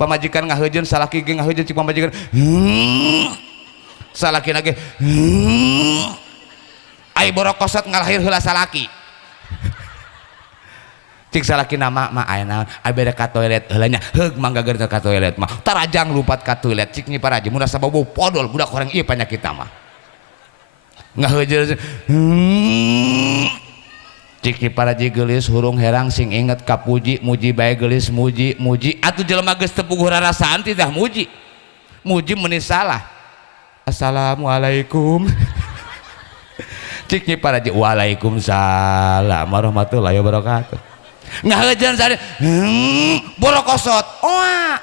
pamajikan ngahejeun salaki ge ngahejeun cik pamajikan salaki lagi ai borokosot ngalahir heula salaki cik salaki nama mah aya naon ai bere ka toilet heula nya heug mangga geur ka toilet mah tarajang lupat ka toilet cik nyi paraji mun sababo podol budak orang ieu panyakit mah ngahejeun cik nyi paraji geulis hurung herang sing inget ka puji muji bae geulis muji muji atuh jelema geus teu puguh rarasaan teh muji muji meuni salah assalamualaikum cik nyi paraji waalaikumsalam warahmatullahi wabarakatuh ngahejeun sare borokosot oa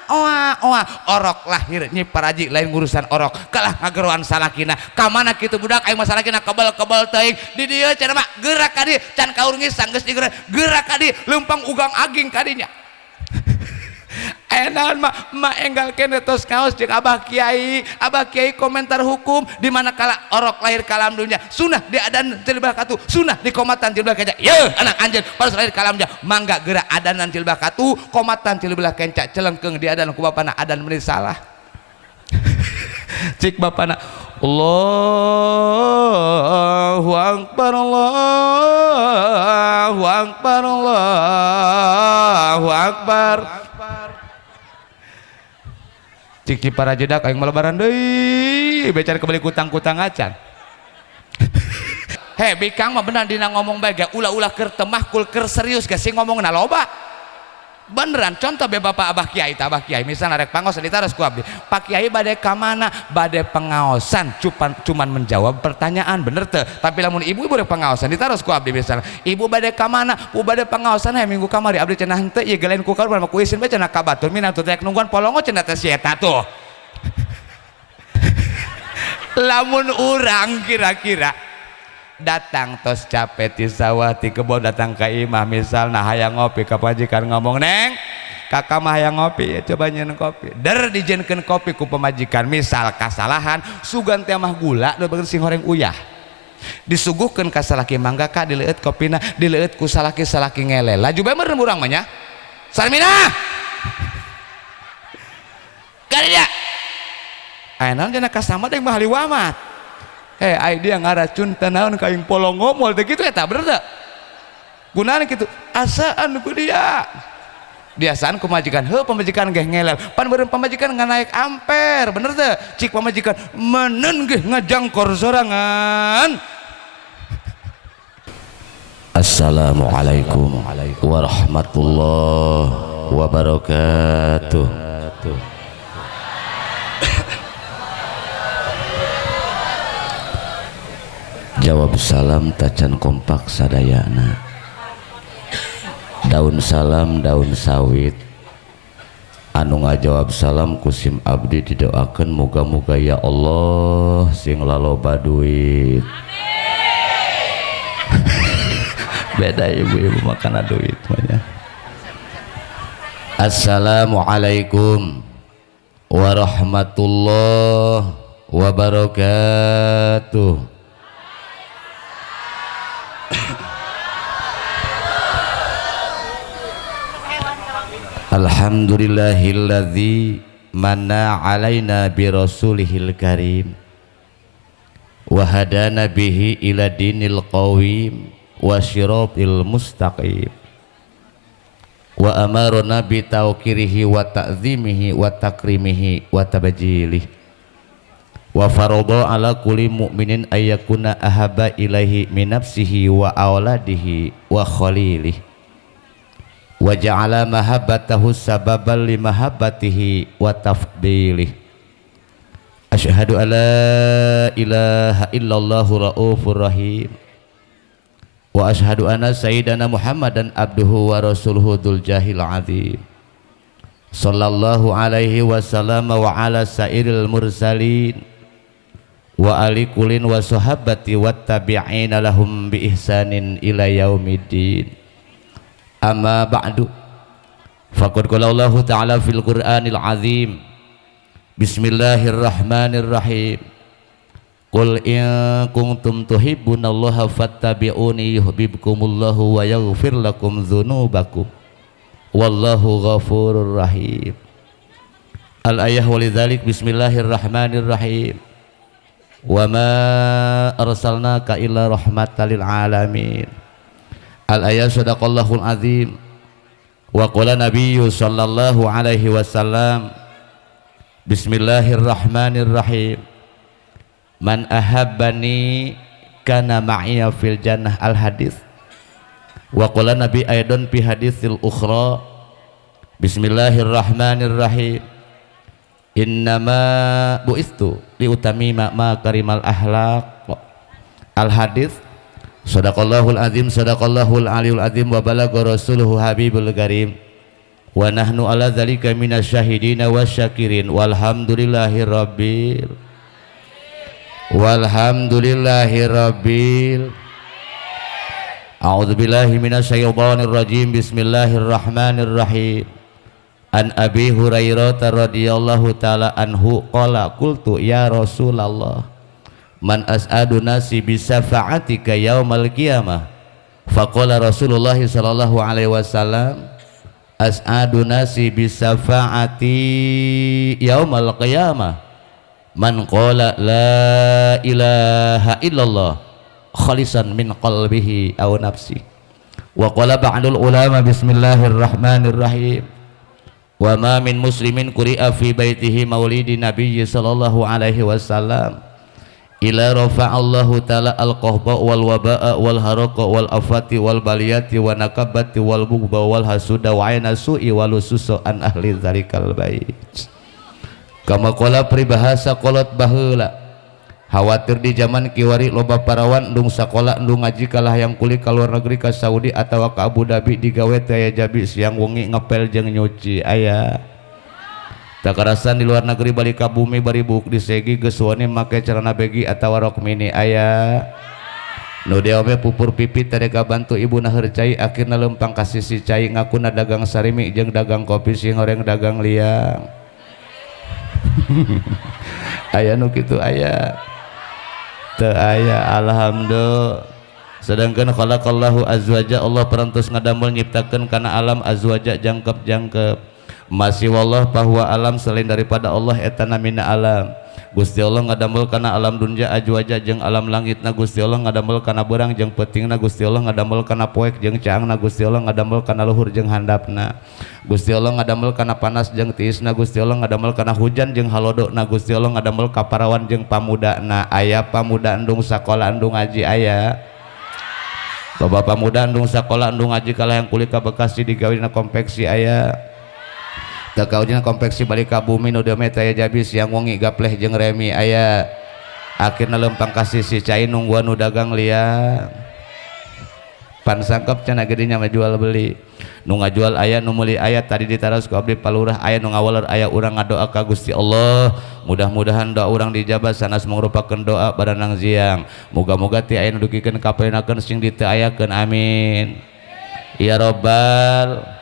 orok lahir nyi paraji lain ngurusan orok kalah ngageroan salakina ka mana kitu budak aing mah salakina kebal-kebal teuing di dieu cenah mah gerak ka dieu can kaurungis sanggeus gerak ka dieu leumpang ugang aging ka dinya enaon mah enggal kene tos kaos jeung abah kiai komentar hukum di mana kala orok lahir ka alam dunya sunah diadan tilbah katu sunah dikomatan tilbah kenca yeuh anak anjeun paras lahir ka alam dunya mangga geura adanan tilbah katu komatan tilbah kenca celengkeung diadan ku bapana adan meuni salah cik bapana Allahu akbar Allahu akbar Allahu akbar cik para jedak aing malebaran deui becar kebeli kutang-kutang acan he bikang mah beneran dina ngomong bae ge ulah-ulah keur temah kul keur serius ge sing ngomongna loba beneran contoh be bapak abah kiai tabah kiai misalnya rek pangaosan ditaros ku abdi pak kiai bade ka mana bade pengaosan cuman menjawab pertanyaan bener teu tapi lamun ibu rek pengaosan ditaros ku abdi misalnya ibu bade ka mana bu bade pengaosan he minggu kamari abdi cenah henteu ieu gelain ku karuan ku isin bae cenah ka batur mina teh rek nungguan polongo cenah teh si eta tuh lamun urang kira-kira datang tos capek di sawah di kebon datang ke imah misalnya hayang ngopi ka pajikan ngomong neng kakak mah hayang ngopi ya coba nyeun kopi der dijenkeun kopi ku pemajikan misal kasalahan sugan teh mah gula da beun sing horeng uyah disuguhkeun ka salaki mangga ka dileueut kopina dileueut ku salaki ngelel laju bae meureun urang mah nya sarmina kadinya aya naon cenah kasama deung mah haliwamat ai dia ngaracun tanaon ka aing polongo moal teh kitu eta bener teu gunana kitu asaan ku dia biasaan ku majikan heuh pamajikan ge ngelel pan beureum pamajikan nganaek amper bener teu cik pamajikan meuneun ge ngajangkor sorangan Assalamualaikum warahmatullahi wabarakatuh jawab salam tacan kompak sadayana daun salam daun sawit anu ngajawab salam kusim abdi didoakeun muga-muga ya Allah sing laloba duit beda ibu-ibu makan duit banyak. Assalamualaikum warahmatullahi wabarakatuh. Alhamdulillahilladzi manna alaina bi rasulihil karim wa hadana bihi ila dinil qawim wa syiratil mustaqim wa amarna bi tawqirihi wa ta'zimihi wa takrimihi wa tabjilihi wa farada ala kulli mu'minin ayyakuna ahabba ilaihi min nafsihi wa auladihi wa khalilihi wa ja'ala mahabbatahu sababan li mahabbatihi wa tafdilihi asyhadu an la ilaha illallahu raufur rahim wa asyhadu anna sayyidana muhammadan abduhu wa rasuluhu dzul jahil azim sallallahu alaihi wasallam wa ala sairil mursalin wa ali kulin wa sahabati wat tabi'ina lahum bi ihsanin ila yaumiddin. Amma ba'du faqad qala Allah ta'ala fil Qur'anil azim bismillahirrahmanirrahim qul in kuntum tuhibbunallaha fattabi'uni yuhibbukumullahu wa yaghfir lakum dzunubakum wallahu ghafurur rahim. al ayah walidzalik bismillahirrahmanirrahim wa ma arsalnaka illa rahmatan lil alamin. Al ayah sadaqallahul azim wa qala nabiyyu sallallahu alaihi wasallam bismillahirrahmanirrahim man ahabbani kana ma'iya fil jannah. Al hadis wa qala nabi aidan fi haditsil ukhra bismillahirrahmanirrahim innama bu'istu liutamima ma karimal ahlak. Al hadis sadaqallahul azim sadaqallahul aliyul azim wa balagha rasuluhu habibul karim wa nahnu ala dzalika minasyahidina wasyakirin walhamdulillahi rabbil a'udzu billahi minasyaitonir rajim bismillahirrahmanirrahim an abi hurairah radhiyallahu taala anhu qala qultu ya rasulullah man as'adu nasi bi syafa'atika yaumal qiyamah faqala rasulullah sallallahu alaihi wasallam as'adu nasi bi syafa'ati yaumal qiyamah man qala la ilaha illallah khalisan min qalbihi aw nafsi. Wa qala ba'dul ulama bismillahirrahmanirrahim wa ma min muslimin quri'a fi baitihi maulidi nabiyyi sallallahu alaihi wasallam ila rafa'allahu ta'ala al-qahba wal waba'a wal haraqa wal afati wal baliyati wa nakabati wal bughba wal hasuda wa aina su'i wal ususa an ahli dzalikal bait. Kama qala peribahasa kolot baheula khawatir di zaman kiwari loba parawan endung sakola endung ngaji kalah yang kuli ka luar negeri ka Saudi atawa ka Abu Dhabi digawe teh aya jabi siang wengi ngepel jeung nyuci aya tak karasan di luar negeri balik ka bumi bari buk disegi geus wani make celana begi atawa rok mini aya nu diome pupur pipit tereka bantu ibuna heur cai akhirna lempang ka sisi cai ngakuna dagang sarimi jeung dagang kopi sing horeng dagang liang. Aya nu kitu aya teu aya alhamdulillah. Sedangkan khalaqallahu azwaja Allah parantos ngadamel nyiptakeun kana alam azwaja jangkep-jangkep masih wallah bahwa alam selain daripada Allah eta namina alam. Gusti Allah ngadamel kana alam dunya azwaja jeung alam langitna Gusti Allah ngadamel kana beurang jeung peutingna Gusti Allah ngadamel kana poek jeung caangna Gusti Allah ngadamel kana luhur jeung handapna Gusti Allah ngadamel kana panas jeung tiisna Gusti Allah ngadamel kana hujan jeung halodona Gusti Allah ngadamel ka parawan jeung pamudana aya pamuda endung sakola endung ngaji aya loba pamuda endung sakola endung ngaji kalah yang kulit ka Bekasi digawe dina konveksi aya tak kaujina konveksi balik ka bumi nu deme teh jabi siang wengi gapleh jeung remi aya akhirna lempang ka sisi cai nungguan nu dagang liang pan sangkep cenah gedinya mah jual beli nu ngajual aya nu meuli aya tadi ditaros ku abdi palurah aya nu ngawaler aya urang ngadoa ka Gusti Allah mudah-mudahan doa urang dijabah sanes mangrupakeun doa badanang ziang muga-muga ti aya nu dugikeun kapenakeun sing diteu ayakeun amin ya robbal.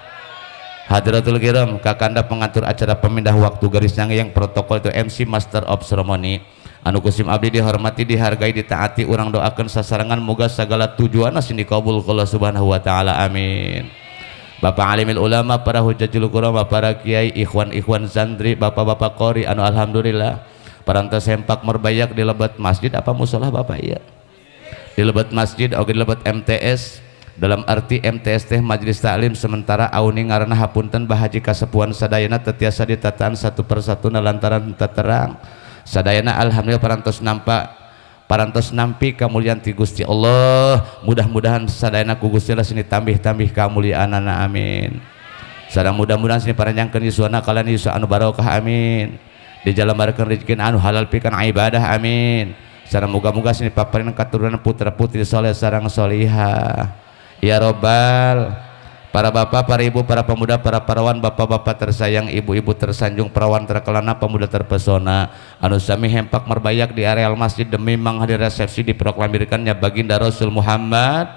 Hadratul kiram kakanda pengatur acara pemindah waktu garis yang protokol itu MC Master of Ceremony anu kusim abdi dihormati dihargai ditaati urang doakeun sasarangan moga segala tujuanna sing dikabul ku Allah Subhanahu wa taala amin. Bapak alimil ulama para hujjatul qurama para kiai ikhwan santri bapak-bapak qori anu alhamdulillah parantos hempak merbayak di lebat masjid apa musola Bapak iya di lebat masjid oge di lebat MTS dalam arti MTS teh majelis taklim sementara auni ngaranna hapunten bahaji kasepuhan sadayana tetiasa ditataan satu persatu lantaran terang sadayana alhamdulillah parantos nampi kamuliaan ti Gusti Allah mudah-mudahan sadayana ku Gusti Allah sini tambih-tambih kamuliaanana amin sareng mudah-mudahan sini paranjangkeun yuswana kalian yuswa anu barokah amin dijalembarkeun rezeki anu halal pikeun ibadah amin sareng muga-muga sini paparin katurunan putra-putri saleh sareng salihah. Ya robbal, para bapak, para ibu, para pemuda, para parawan, bapak-bapak tersayang, ibu-ibu tersanjung, perawan terkelana, pemuda terpesona anu sami hempak merbayak di areal masjid demi menghadir resepsi diproklamirkannya baginda Rasul Muhammad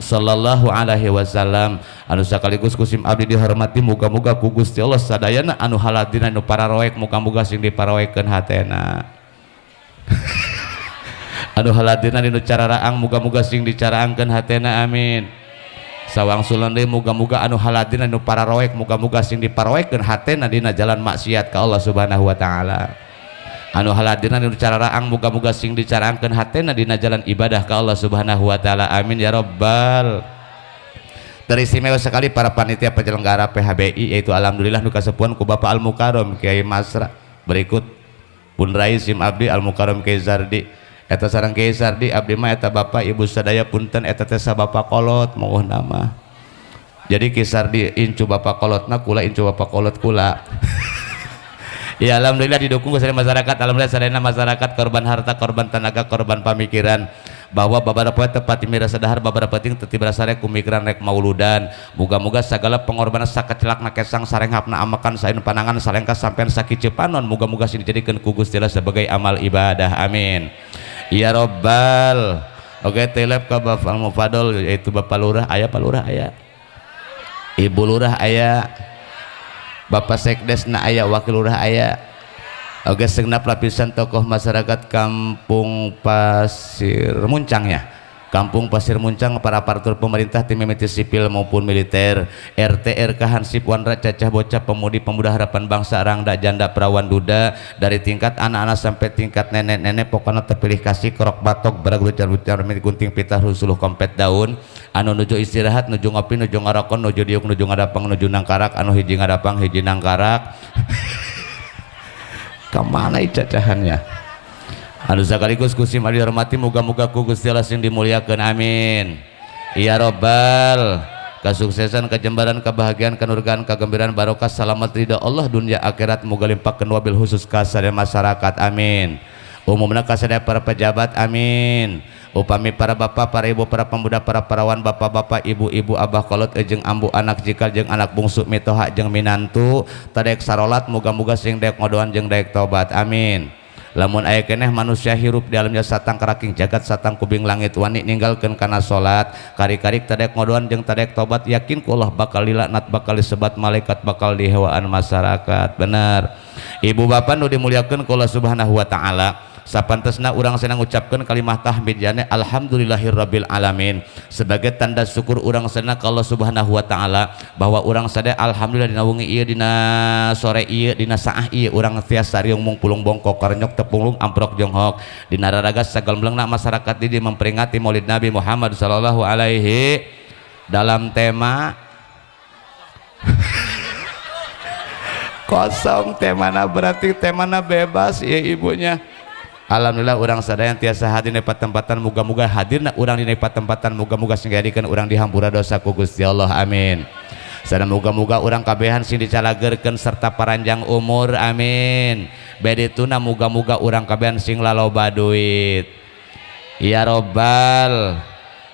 sallallahu alaihi wasallam anu sakaligus kusim abdi dihormati muga-muga ku Gusti Allah sadayana anu haladina anu pararoek muga-muga sing diparawekeun hatena anu haladina dinu cararaang muga-muga sing dicaraangkeun hatena amin sawangsulan deui muga-muga anu haladina anu pararoek muga-muga sing diparoekeun hatena dina jalan maksiat ka Allah Subhanahu wa taala. Anu haladina anu cararaang muga-muga sing dicaraangkeun hatena dina jalan ibadah ka Allah Subhanahu wa taala. Amin ya rabbal. Teristimewa sekali para panitia penyelenggara PHBI, yaitu alhamdulillah nu kasepuan ku Bapak Al Mukarram Kiai Masra. Berikut Bun Raisim Abdi Al Mukarram Kiai Zardi. Eta sareng Kiai Sardi abdi mah eta bapak ibu sadaya punten eta teh bapak kolot mohon nama. Jadi Kiai Sardi incu bapak kolotna kula incu bapak kolot kula. Ya alhamdulillah didukung oleh masyarakat. Alhamdulillah sadayana masyarakat korban harta, korban tenaga, korban pamikiran bahwa babarapoe tepat timira sadahar babarapoe ting teu berasare kumikiran rek mauludan. Muga-muga segala pengorbanan sakecelakna kesang sarenghapna amakan saeun panangan salengka sampean sakicepanon muga-muga sing dijadikeun ku Gusti Allah sebagai amal ibadah. Amin. Ya Rabbal. Oke telep ke Bapak Mufadol yaitu Bapak Lurah aya, Pak Lurah aya, Ibu Lurah aya, Bapak Sekdesna aya, Wakil Lurah aya. Oke segenap lapisan tokoh masyarakat Kampung Pasir Muncang ya. Kampung Pasir Muncang, para aparatur pemerintah, tim mimiti sipil maupun militer, RT RK Hansip Wanra, cacah bocah pemudi pemuda harapan bangsa, rangda janda perawan duda, dari tingkat anak-anak sampai tingkat nenek-nenek pokoknya terpilih kasih kerok batok beragucar-gucar gunting pitah rusuluh kompet daun anu nuju istirahat nuju ngopi nuju ngarokon nuju diuk nuju ngadapang nuju nangkarak anu hiji ngadapang hiji nangkarak. Kemana cacahannya? Anu sakaligus kusim adi hormati muga-muga ku Gusti Allah sing dimuliakeun. Amin. Ya Rabbal. Kesuksesan, kejembaran, kebahagiaan, kenurgaan, kegembiraan, barokah, selamat ridha Allah dunia akhirat muga limpahkeun wabil khusus ka sadaya masyarakat. Amin. Umumna ka sadaya para pejabat. Amin. Upami para bapak, para ibu, para pemuda, para perawan, bapak-bapak, ibu-ibu, abah kolot, jeung ambu anak jikal jeung anak bungsu mitoha jeung minantu tadek sarolat muga-muga sing daek ngodoan jeung daek tobat. Amin. Lamun aya keneh manusia hirup di alamnya satang karaking jagat satang kubing langit wani ninggalkeun kana salat kari-karik tadek ngodoan jeung tadek tobat yakin ku Allah bakal dilaknat bakal disebat malaikat bakal dihewaan masyarakat. Bener ibu bapak nu dimuliakeun ku Allah Subhanahu wa taala sapantesna urang senang ngucapkeun kalimah tahmid jane alhamdulillahirabbil alamin sebagai tanda syukur urang senang ka Allah Subhanahu wa taala bahwa urang sadaya alhamdulillah dina wengi ieu dina sore ieu dina saah ieu urang tiasa riung mung pulung bongkok karenyok tepung amprok jonghok dina raraga sagal melengna masyarakat di memperingati Maulid Nabi Muhammad sallallahu alaihi dalam tema kosong temana berarti temana bebas ya ibunya. Alhamdulillah urang sadaya tiasa hadir di tempatan muga-muga hadirna urang di tempatan muga-muga sing dijadikeun urang dihampura dosa ku Gusti Allah. Amin. Sadaya muga-muga urang kabehan sing dicalagerkeun serta paranjang umur. Amin. Bedituna muga-muga urang kabehan sing laloba duit. Ya Rabbal.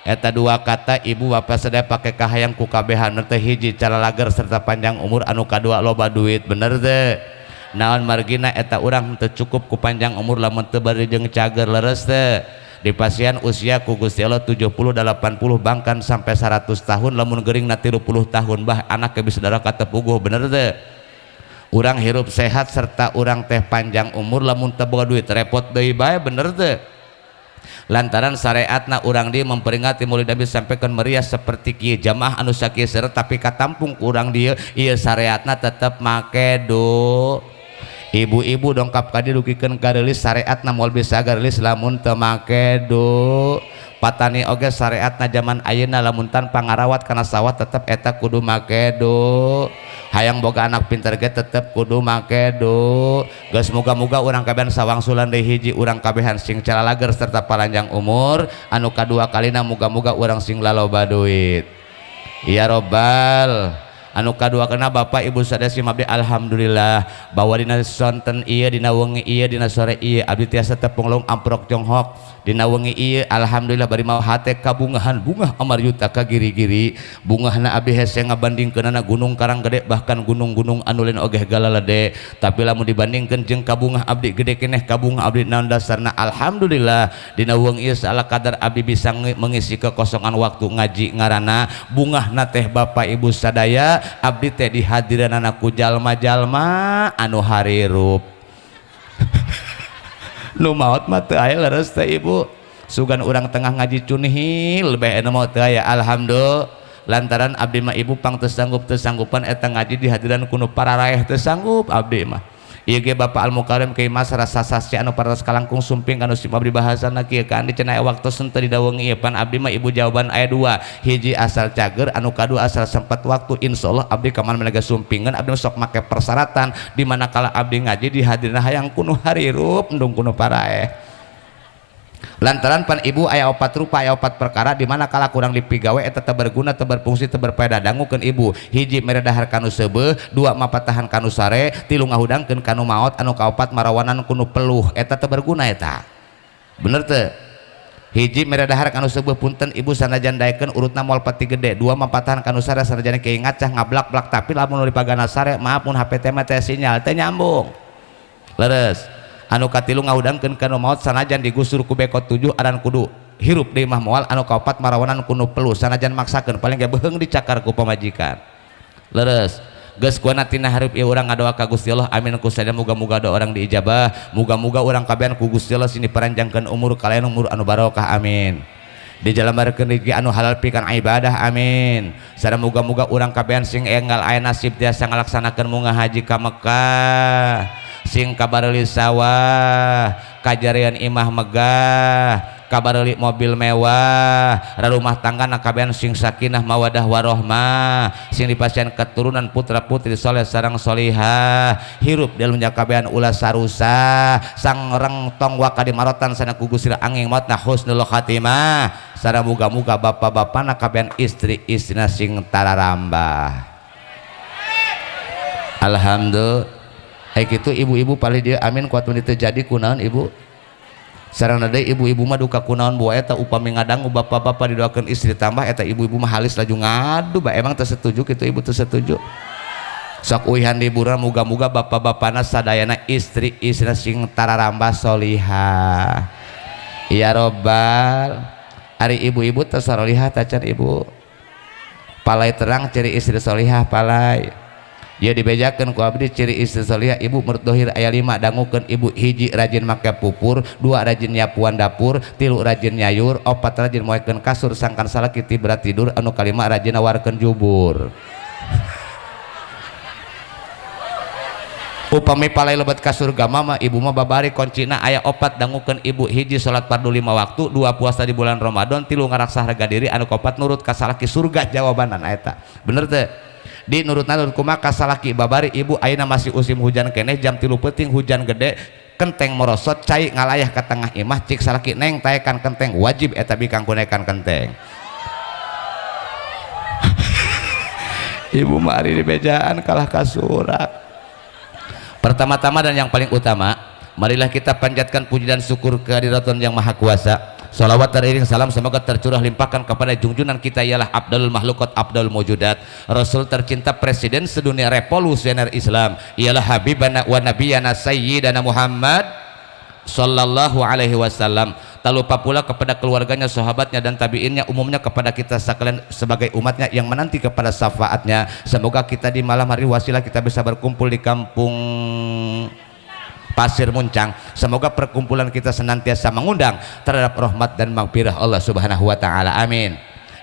Eta dua kata ibu bapak sadaya pake kahayang ku kabehan teh hiji calalager serta panjang umur anu kadua loba duit. Bener teh? Naon margina eta urang teu cukup ku panjang umur lamun teu bari jeung cager leres teh dipasian usia ku Gusti Allah 70 80 bahkan sampai 100 tahun lamun geuring na 30 tahun bah anak ke saudara ka tepuguh. Bener teh? Urang hirup sehat serta urang teh panjang umur lamun teu boga duit repot deui bae. Bener teh? Lantaran syariatna urang dia memperingati Maulid Nabi sampaikan meriah seperti kieu jamaah anu sakieu seueur tapi katampung ku urang dieu ieu syariatna tetep make do. Ibu-ibu dongkap ka dieu dugikeun ka rilis syariatna moal bisa rilis lamun teu make do. Patani oge syariatna zaman ayeuna lamun tanpa ngarawat kana sawah tetep eta kudu make do. Hayang boga anak pinter ge tetep kudu make do. Geus muga-muga urang kabehan sawangsulan deui hiji urang kabehan sing calalager serta panjang umur anu kadua kalina muga-muga urang sing laloba duit. Ya Rabbal. Anu kadua kena bapak ibu sadaya simabdi alhamdulillah bahwa dina sonten ieu dina wengi ieu dina sore ieu abdi tiasa tepung long amprok jonghok dina wengi ieu alhamdulillah bari mau hate kabungahan bunga amar yuta ka giri-giri bungahna abdi hese ngabandingkeunana gunung karang gede bahkan gunung-gunung anu lain oge galalade tapi lamun dibandingkeun jeung kabungah abdi gede keneh kabungah abdi naon dasarna alhamdulillah dina wengi ieu saala kadar abdi bisa mengisi kekosongan waktu ngaji ngaranna bungahna teh bapak ibu sadaya abdi teh dihadiran anakku jalma-jalma anu harirup nu maot mah teu aya leres teh ibu sugan urang tengah ngaji cunihil bae anu maot teu aya alhamdulillah lantaran abdi mah ibu pang tersanggupan eta ngaji di hadiran kuno para rakyat tersanggup abdi mah. Ieu ge Bapak Al Mukarim Kiai Mas rasa sasci anu paras kalangkung sumping kanu sim abdi bahasana kieu kan dicenah waktu teu didawengi pan abdi mah ibu jawaban aya 2 hiji asal cager anu kadua asal sempat waktu insyaallah abdi ka mana menega sumpingan abdi sok make persyaratan di mana kala abdi ngaji di hadirin hayang kuno harirup endung kuno paraeh. Lantaran pan ibu aya 4 rupa aya 4 perkara di mana kala kurang dipigawe eta teu berguna teu berfungsi teu berfaedah dangukeun ibu hiji mere dahar kanu seubeuh 2 mapatahan kanu sare 3 ngahudangkeun kanu maot anu kaopat marawanan kunu peluh eta teu berguna eta bener teu hiji mere dahar kanu seubeuh punten ibu sanajan daekeun urutna moal peti gede 2 mapatahan kanu sare sanajan kieu ngacah ngablak-blak tapi lamun dipagana sare maaf mun HP teh mah teh sinyal teh nyambung leres. Anu katilu ngahudangkeun kanu maot sanajan digusur ku bekot 7 aran kudu hirup deui mah moal anu kaopat marawanan kunu peluh sanajan maksakeun paling ge beheung dicakar ku pamajikan leres geus kuana tina hareup ieu urang ngadoa ka Gusti Allah amin ku sadaya muga-muga doa urang diijabah muga-muga urang kabehan ku Gusti Allah sini paranjangkeun umur kalayan umur anu barokah amin dijalemarekeun rezeki anu halal pikan ibadah amin sareng muga-muga urang kabehan sing enggal aya nasib tiasa ngalaksanakeun munggah haji ka Mekah sing kabareli sawah kajarian imah megah kabareli mobil mewah rumah tangga nakabean sing sakinah mawadah warohmah sing dipasian keturunan putra putri soleh sareng solihah hirup dalam kabean ulah sarusa sang rengtong wakadi marotan sana kugusir angin mautna husnul khatimah sareng muga-muga bapak-bapak nakabean istri-istrina sing tararambah alhamdulillah. Kitu ibu-ibu paling dia amin kuat mun terjadi kunaon ibu sareng deui ibu-ibu mah duka kunaon bae eta upami ngadangu bapak-bapak didoakeun istri tambah eta ibu-ibu mah halis laju ngadu bae emang teu setuju kitu ibu teu setuju sok uihan liburan muga-muga bapak-bapana sadayana istri-istri sing tararambah solihah ya robbal ari ibu-ibu teu solihah tacan ibu palai terang ciri istri solihah palai dia dibejakeun ku abdi ciri istri solihah ibu menurut dohir aya 5 dangukeun ibu hiji rajin make pupur 2 rajin nyapuan dapur 3 rajin nyayur 4 rajin moekeun kasur sangkan salaki berat tidur anu kalima rajin nawarkeun jubur upami palai lebat ka surga mah ibu mah babari koncina aya 4 dangukeun ibu hiji salat fardu 5 waktu 2 puasa di bulan Ramadan 3 ngaraksah harga diri anu kaopat nurut ka salaki surga jawabanan eta bener teu di nurut kumaha ka salaki babari ibu ayeuna masih usim hujan keneh jam 3 peuting hujan gede kenteng merosot cai ngalayah ka tengah imah cik salaki neng taekan kenteng wajib eta bikang kunekan kenteng ibu mah ari di bejaan kalah ka surak pertama-tama dan yang paling utama marilah kita panjatkan puji dan syukur kehadirat Yang Maha Kuasa. Salawat teriring salam semoga tercurah limpahkan kepada junjungan kita ialah Abdul Mahlukat Abdul Mawjudat Rasul tercinta Presiden sedunia revolusioner Islam ialah Habibana wa Nabiyana Sayyidana Muhammad Sallallahu alaihi wasallam. Tak lupa pula kepada keluarganya, sahabatnya dan tabiinnya, umumnya kepada kita sekalian sebagai umatnya yang menanti kepada syafaatnya. Semoga kita di malam hari wasilah kita bisa berkumpul di kampung Pasir Muncang. Semoga perkumpulan kita senantiasa mengundang terhadap rahmat dan maghfirah Allah Subhanahu wa taala. Amin.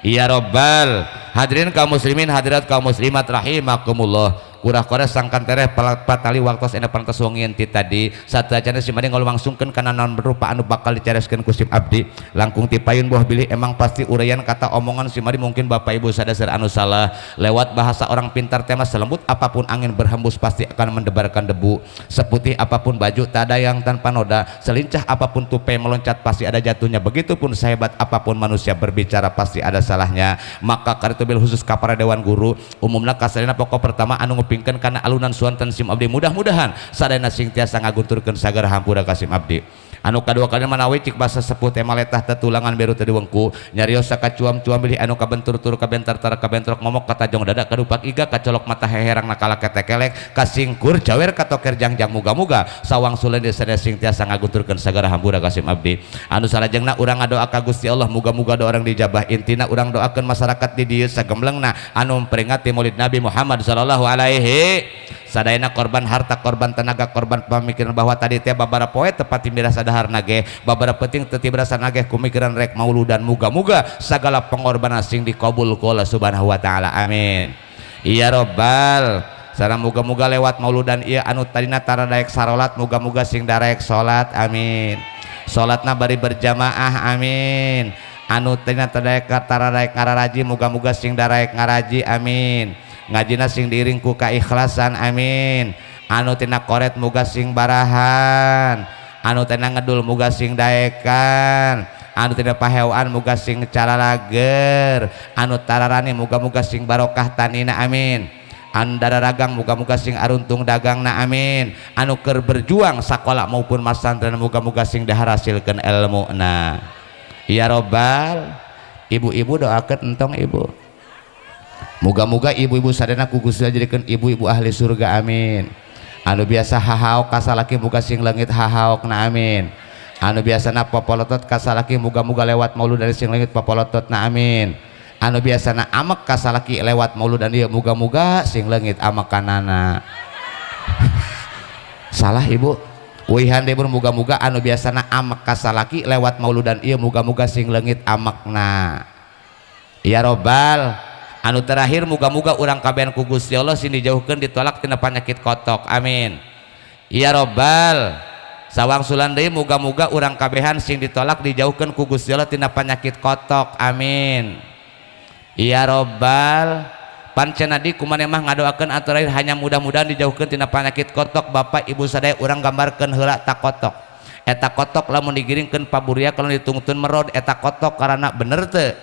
Ya Rabbal. Hadirin kaum muslimin, hadirat kaum muslimat rahimakumullah. Kurah-kurah sangkan tereh patali waktos ena pantas wongieun ti tadi satajana si made ngolumangsungkeun kana naon berupa anu bakal dicareskeun ku sim abdi langkung ti payun buah bilih emang pasti uraian kata omongan si made mungkin Bapak Ibu sadasar anu salah lewat bahasa orang pintar tema selembut apapun angin berhembus pasti akan mendebarkan debu seputih apapun baju tak ada yang tanpa noda selincah apapun tupai meloncat pasti ada jatuhnya begitupun sehebat apapun manusia berbicara pasti ada salahnya maka karitu bil khusus kapara dewan guru umumna kasarina pokok pertama anu ngupingkeun kana alunan suanten sim abdi mudah-mudahan sadayana sing tiasa ngagunturkeun sagara hampura ka sim abdi anu kadua kali manawi cik basa sepuh teh maletah tetulangan beru teu diwengku nyarios sakacuam-cuam bilih anu kabentur tur kabentar tar kabentrok momok katajong dada kadupak iga kacolok mata heherang nakala ketekelek kasingkur jawer katoker jangjang muga-muga sawang sulen desa sing tiasa ngagunturkeun sagara hampura ka sim abdi anu salajengna urang ngadoa ka Gusti Allah muga-muga doa urang dijabah intina urang doakeun masyarakat di dieu sagemblengna anu memperingati Maulid Nabi Muhammad sallallahu alaihi sadayana korban harta korban tenaga korban pemikiran bahwa tadi teh babara poe tepati mirah sadahar dahar nage babara penting teu berasa nage kumikiran rek mauludan muga-muga sagala pengorbanan sing dikabul ku Allah Subhanahu wa taala amin ya robbal sareng muga-muga lewat mauludan ieu anu tadina tara daek sarolat muga-muga sing daraek salat amin salatna bari berjamaah amin anu tadina tara daek ngararaji muga-muga sing daraek ngaraji amin ngajina sing diiring ku kaikhlasan amin anu tina koret muga sing barahan anu tina ngedul muga sing daekan anu tina pahewan muga sing caralager anu tararani muga-muga sing barokah tanina amin anu dararagang muga-muga sing aruntung dagangna amin anu keur berjuang sakola maupun masantren muga-muga sing daharasilkeun ilmuna ya robbal ibu-ibu doakeun entong ibu muga-muga ibu-ibu sadana ku Gusti jadikeun ibu-ibu ahli surga amin anu biasa hahaok ka salaki muga sing leungit hahaokna amin anu biasana popolotot ka salaki muga-muga lewat maulud dari sing leungit popolototna amin anu biasana amek ka salaki lewat maulud dan ieu muga-muga sing leungit amekanana salah ibu uihan deui muga-muga anu biasana amek ka salaki lewat maulud dan ieu muga-muga sing leungit amekna ya robbal anu terakhir muga-muga urang kabehan ku Gusti Allah sing dijauhkeun ditolak tina panyakit kotok amin ya robbal sawangsulan deui muga-muga urang kabehan sing ditolak dijauhkeun ku Gusti Allah tina panyakit kotok amin ya robbal pancen adi kumaneh mah ngadoakeun anu terakhir hanya mudah-mudahan dijauhkeun tina panyakit kotok bapak ibu sadaya urang gambarkeun heula tak kotok eta kotok lamun digiringkeun paburia kalau ditungtun merod eta kotok karena bener teu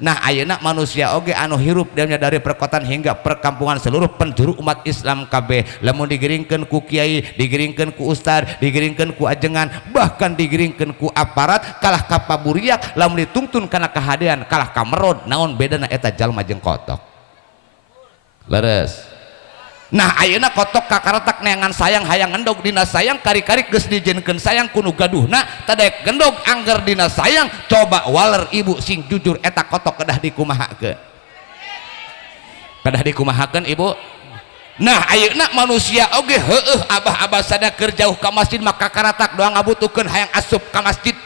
nah ayeuna manusia oge anu hirup dia dari perkotaan hingga perkampungan seluruh penjuru umat Islam kabeh lamun digiringkeun ku kiai digiringkeun ku ustad digiringkeun ku ajengan bahkan digiringkeun ku aparat kalah ka paburiak lamun ditungtun kana kahadean kalah ka merod naon bedana eta jalma jeung kotok leres nah ayeuna kotok kakaratak neangan sayang hayang endog dina sayang kari-kari geus dijieunkeun sayang kuno gaduhna tadaek gendog angger dina sayang coba waler ibu sing jujur eta kotok kedah dikumahakeun ibu nah ayeuna manusia oge heueuh abah-abah sada keur jauh ka masjid maka kakaratak doang ngabutuhkeun hayang asup ka masjid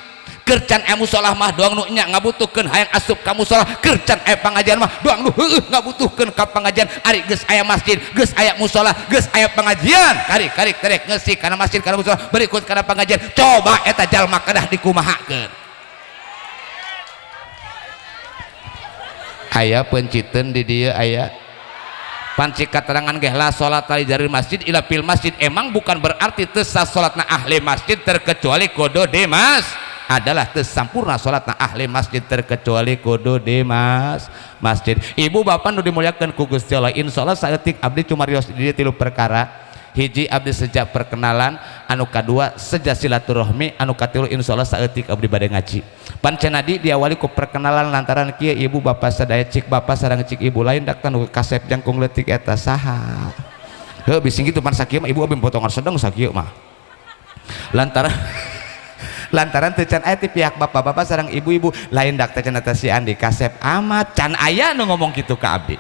kercan musolah mah doang nu nya ngabutuhkeun hayang asup ka musola kercan pangajian mah doang nu heueuh ngabutuhkeun ka pangajian ari geus aya masjid geus aya musola geus aya pengajian kari-kari terek ngeusik kana masjid kana musola berikut kana pengajian coba eta jalma kedah dikumahakeun aya penciteun di dieu aya panci katerangan ge la salat ali dari masjid ila fil masjid emang bukan berarti teu salatna ahli masjid terkecuali kudu di adalah tersampurna salatna ahli masjid terkecuali kudu di masjid ibu bapak nu dimuliakeun ku Gusti Allah insyaallah saeutik abdi cumarios di dieu 3 perkara hiji abdi sejak perkenalan anu kadua sejak silaturahmi anu katilu insyaallah saeutik abdi bade ngaji pancen adi diawali ku perkenalan lantaran kieu ibu bapak sadaya cik bapak sareng cik ibu lain dak tanu kasep jangkung leutik eta saha heuh bising kitu pan sakieu mah ibu abdi potongan sedeng sakieu mah lantaran teu can aya ti pihak bapak-bapak sareng ibu-ibu lain dak teh cenah si Andi kasep amat can aya nu ngomong kitu ka abdi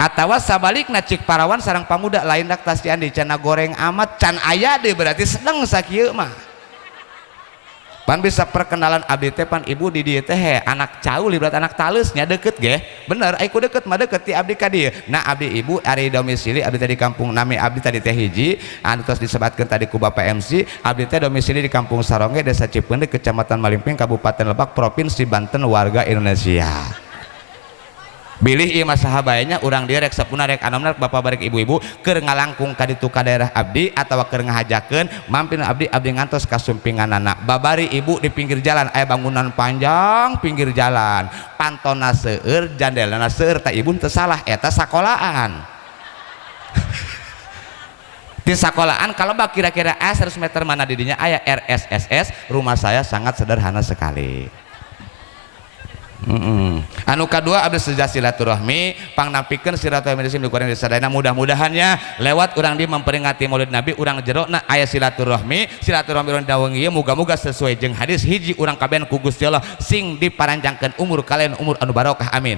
atawa sabalikna cik parawan sareng pamuda lain dak si Andi cenah goreng amat can aya deui berarti sedeng sakieu mah pan bisa perkenalan abdi teh pan ibu di dieu teh anak caul ibarat anak talesnya deket ge bener aiku deket mah deket ti abdi ka dieu nah abdi ibu ari domisili abdi teh di kampung nami abdi tadi teh hiji anu tos disebatkeun tadi ku Bapak MC abdi teh domisili di kampung Saronge desa Cipeundeuk kecamatan Malimping Kabupaten Lebak provinsi Banten warga Indonesia bilih ieu mah saha bae nya urang dieu rek sapuna rek anomna bapak barek ibu-ibu keur ngalangkung ka ditu ka daerah abdi atawa keur ngahajakeun mampir abdi ngantos ka sumpinganana babari ibu di pinggir jalan aya bangunan panjang pinggir jalan pantona seueur jandelana seueur ta ibu teu salah eta sakolaan di sekolahan kalau kira-kira 100 meter mana didinya aya RSSS rumah saya sangat sederhana sekali anu kadua abdi sejak silaturahmi pangnapikeun silaturahmi di goreng di sadayana mudah-mudahannya lewat urang di memperingati Maulid Nabi urang jero na aya silaturahmi urang dawengi ieu muga-muga sesuai jeung hadis hiji urang kabehan ku Gusti Allah sing diparanjangkeun umur kalian umur anu barokah amin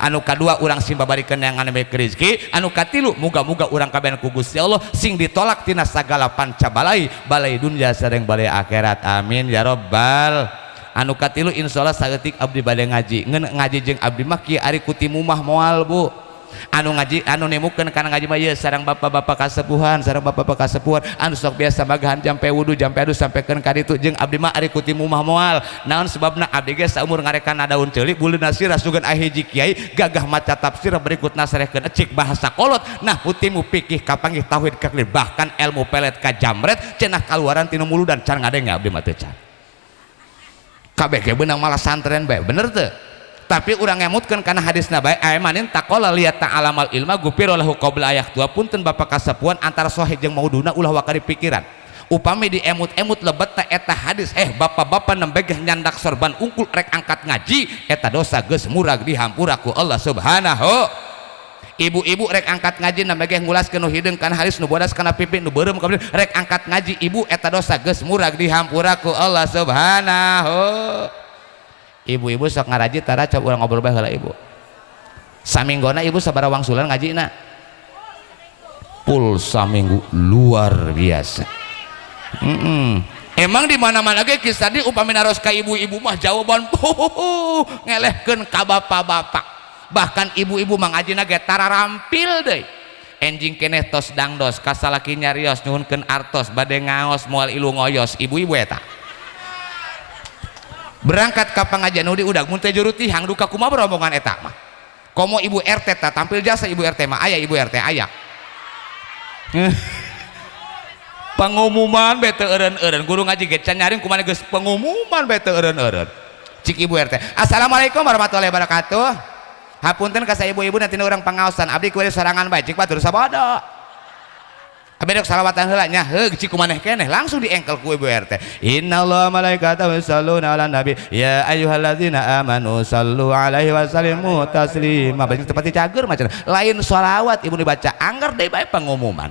anu kadua urang simbabarikeun neangan rezeki, anu katilu muga-muga urang kabehan ku Gusti Allah sing ditolak tina sagala pancabalai balai dunya sareng balai akhirat, amin ya robbal. Anu katilu insyaallah saeutik abdi bade ngaji, ngeun ngaji jeung abdi mah kieu ari ku timu mah moal Bu. Anu ngaji anu nemukeun kana ngaji mah ieu sareng bapak-bapak kasepuhan, sareng bapak-bapak kasepuhan anu sok biasa magahan jampe wudu jampe adu sampekeun ka ditu jeung abdi mah ari ku timu mah moal. Naon sebabna abdi ge saumur ngarekana daun ceulik buleuna sirah sugan aya hiji kiai gagah maca tafsir berikutna sarehkeun cik bahasa kolot. Nah utimu pikih kapanggih tauhid kaklir bahkan ilmu pelet ka jamret cenah kaluaran tina muludan can ngadenge abdi mah teu can. Kabeh ge beunang malah santren bae bener teu? Tapi urang ngemutkeun kana hadisna bae manin taqala liat ta'alamal ilma gufira lahu qabla ayah tua punten bapak kasapuan antara sahih jeung mauduna ulah wakari pikiran upami diemut-emut lebetna eta hadis bapak-bapak nembegeh nyandak sorban ungkul rek angkat ngaji eta dosa geus murag dihampura ku Allah subhanahu. Ibu-ibu rek angkat ngaji nembegeh ngulaskeun nu hideung kana hadis nu bodas kana pipi nu beureum ka rek angkat ngaji ibu eta dosa geus murag dihampura ku Allah subhanahu. Ibu-ibu sok ngaraji tara coba urang ngobrol bae heula ibu. Saminggona ibu sabaraha wangsulan ngajina? Pulsa minggu luar biasa. Emang di mana-mana ge kisah di upami naros ka ibu-ibu mah jawaban ngelehkeun ka bapak-bapak. Bahkan ibu-ibu mah ngajina ge tara rampil deui. Enjing keneh tos dangdos kasalaki nyarios nyuhunkeun artos bade ngaos moal ilu ngoyos ibu-ibu eta. Berangkat ke pengajian udi udah mun teh juruti hang duka kumaha rombongan eta mah komo ibu RT ta tampil jasa ibu RT mah aya ibu RT aya pengumuman bete eureun-eureun guru ngaji ge can nyaring kumaha geus pengumuman bete eureun-eureun cik ibu RT. Assalamualaikum warahmatullahi wabarakatuh. Hapunten ka sa ibu-ibu nanti urang pangaosan abdi kudu sorangan bae cik batur sabada bedok salawatan heula nya heug ciku maneh keneh langsung diengkel ku ibu RT. Innallaha malaikatahu yusholluna 'alan nabi ya ayyuhalladzina amanu shallu 'alaihi wa sallimu taslima. Bari tepati cager macan lain shalawat ibu dibaca anggar deui bae pengumuman.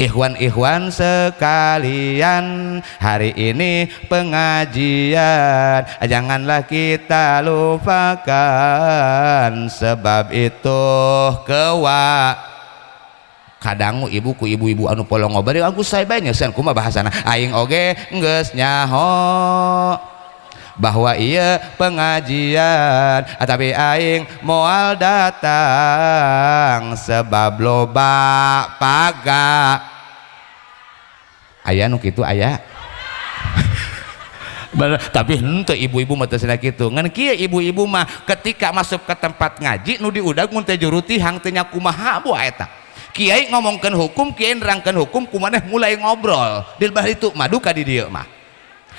Ikhwan-ikhwan sekalian, hari ini pengajian janganlah kita lupakan, sebab itu kadangu ibuku ibu-ibu anu polong ngobari aku saya banyak sen kumaha bahasana aing oge geus nyaho bahwa iya pengajian tapi aing moal datang sebab loba paga aya nu kitu aya bener, tapi henteu ibu-ibu mah teu cenah kitu ngan kieu ibu-ibu mah ketika masuk ke tempat ngaji nu diudag mun teh juruti hang teu nya kumaha bu eta. Kiai ngomongkan hukum, kiai nerangkan hukum, kumaneh mulai ngobrol. Di balik itu madu ka di dieu mah.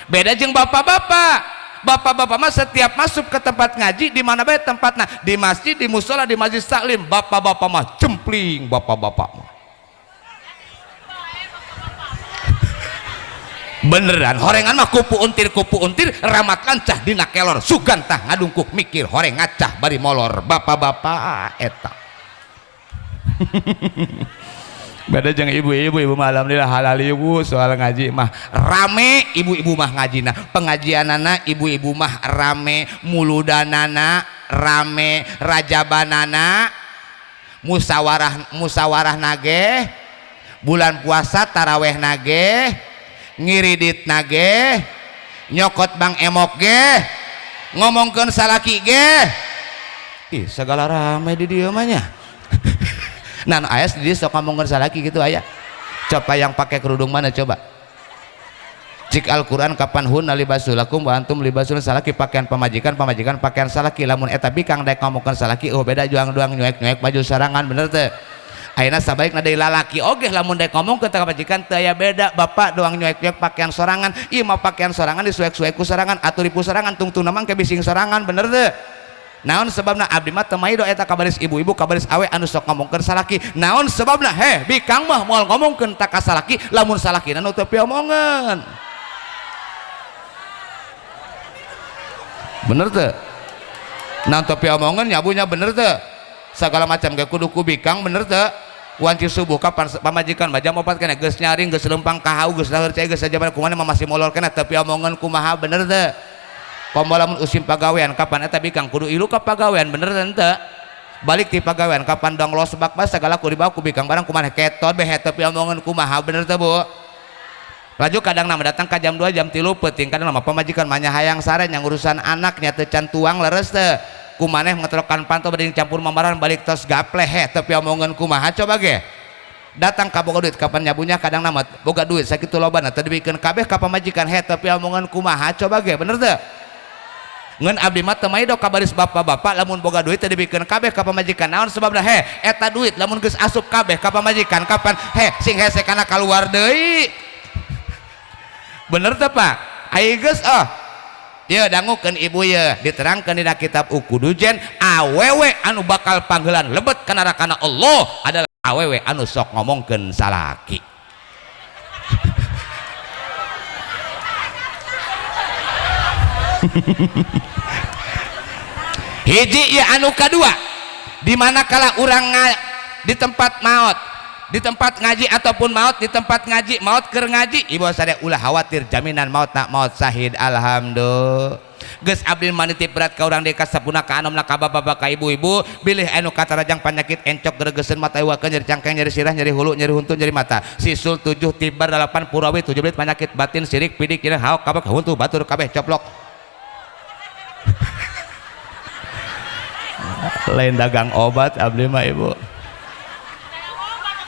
Beda jeung bapak-bapak. Bapak-bapak mah setiap masuk ke tempat ngaji di mana bae tempatna, di masjid, di musola, di majelis taklim, bapak-bapak mah cempling bapak-bapak mah. Beneran horengan mah kupu untir ramat lancah dina kelor sugan tah ngadungkuk mikir horeng ngacah bari molor bapak-bapak eta. Beda jeung ibu-ibu ibu mah alhamdulillah halal ibu soal ngaji mah rame ibu-ibu mah ngajina pengajianana ibu-ibu mah rame muludanana rame rajabanana musawarah nage bulan puasa taraweh nage ngiridit nage nyokot bang emok ge ngomongkeun salaki ge ih segala rame di dieu mah nya. Nah, ayah sendiri sok ngomongin salaki gitu ayah. Coba yang pakai kerudung mana coba? Cik Al-Quran kapan hunna libasul lakum wa antum libasul salaki pakaian pamajikan pakaian salaki lamun eta bikang daek ngomongkeun salaki beda juang-juang nyuek-nyuek baju sarangan bener teh. Ayeuna sabalikna deui lalaki oge lamun daek ngomongkeun teh pamajikan teu aya beda bapak doang nyuek-nyuek pakaian sorangan ieu mah pakaian sorangan disuek-suek ku sorangan aturipu sorangan tungtung namang ke bising sorangan bener teh. Naon sebabna abdi mah teu maido eta kabaris ibu-ibu kabaris awe anu sok ngomongkeun salaki. Naon sebabna bikang mah moal ngomongkeun ta ka salaki lamun salakina nu teu piomongan. Bener teu? Naon teu piomongan nyabunya bener teu? Sagala macam ge kudu ku bikang bener teu? Wanci subuh kapan pamajikan jam 4 keneh geus nyaring geus lempang kahau geus laheur cai geus sajaban kumaha mah masih molor keneh teu piomongan kumaha bener teu? komo lamun usim pagawean kapan eta bikang kudu ilu ka pagawean bener teu balik ti pagawean kapan dong los bak bas segala ku dibawa ku bikang barang kumaha ketot behe teu omongan kumaha bener teu Bu laju kadang nama datang ka jam 2 jam 3 peuting kadang nama pamajikan manya hayang sare yang urusan anaknya teu can tuang leres teu kumaneh ngetrokan pantau bade campur mamaran balik tos gapleh he teu omongan kumaha coba ge datang ka boga duit kapan nyabunya kadang nama boga duit sakitu lobana teu dibikeun kabeh ka pamajikan he teu omongan kumaha coba ge bener teu ngan abdi mah teu maido ka baris bapak-bapak lamun boga duit teu dibikeun kabeh ka pamajikan naon sebabna he eta duit lamun geus asup kabeh ka pamajikan kapan he sing hese kana kaluar deui bener teh Pak ai geus ieu dangukeun ibu ye diterangkeun dina kitab Ukudujen awewe anu bakal panggelan lebet ka narakana Allah adalah awewe anu sok ngomongkeun salaki hiji ya anu kadua di mana kala urang di tempat maut di tempat ngaji ataupun maut di tempat ngaji maut keur ngaji ibu sadaya ulah khawatir jaminan maut nak maut syahid alhamdulillah geus abdi manitip berat ka urang deui ka sapuna ka anomna ka bapak ka ibu-ibu bilih anu katarajang panyakit encok geregeseun mata iwakeun nyeri cangkeng nyeri sirah nyeri hulu nyeri huntu nyeri mata sisul 7 tibar 8 purawi 7 belit penyakit batin sirik pidik kira haok kabeh huntu batur kabeh coplok lain dagang obat abdi mah ibu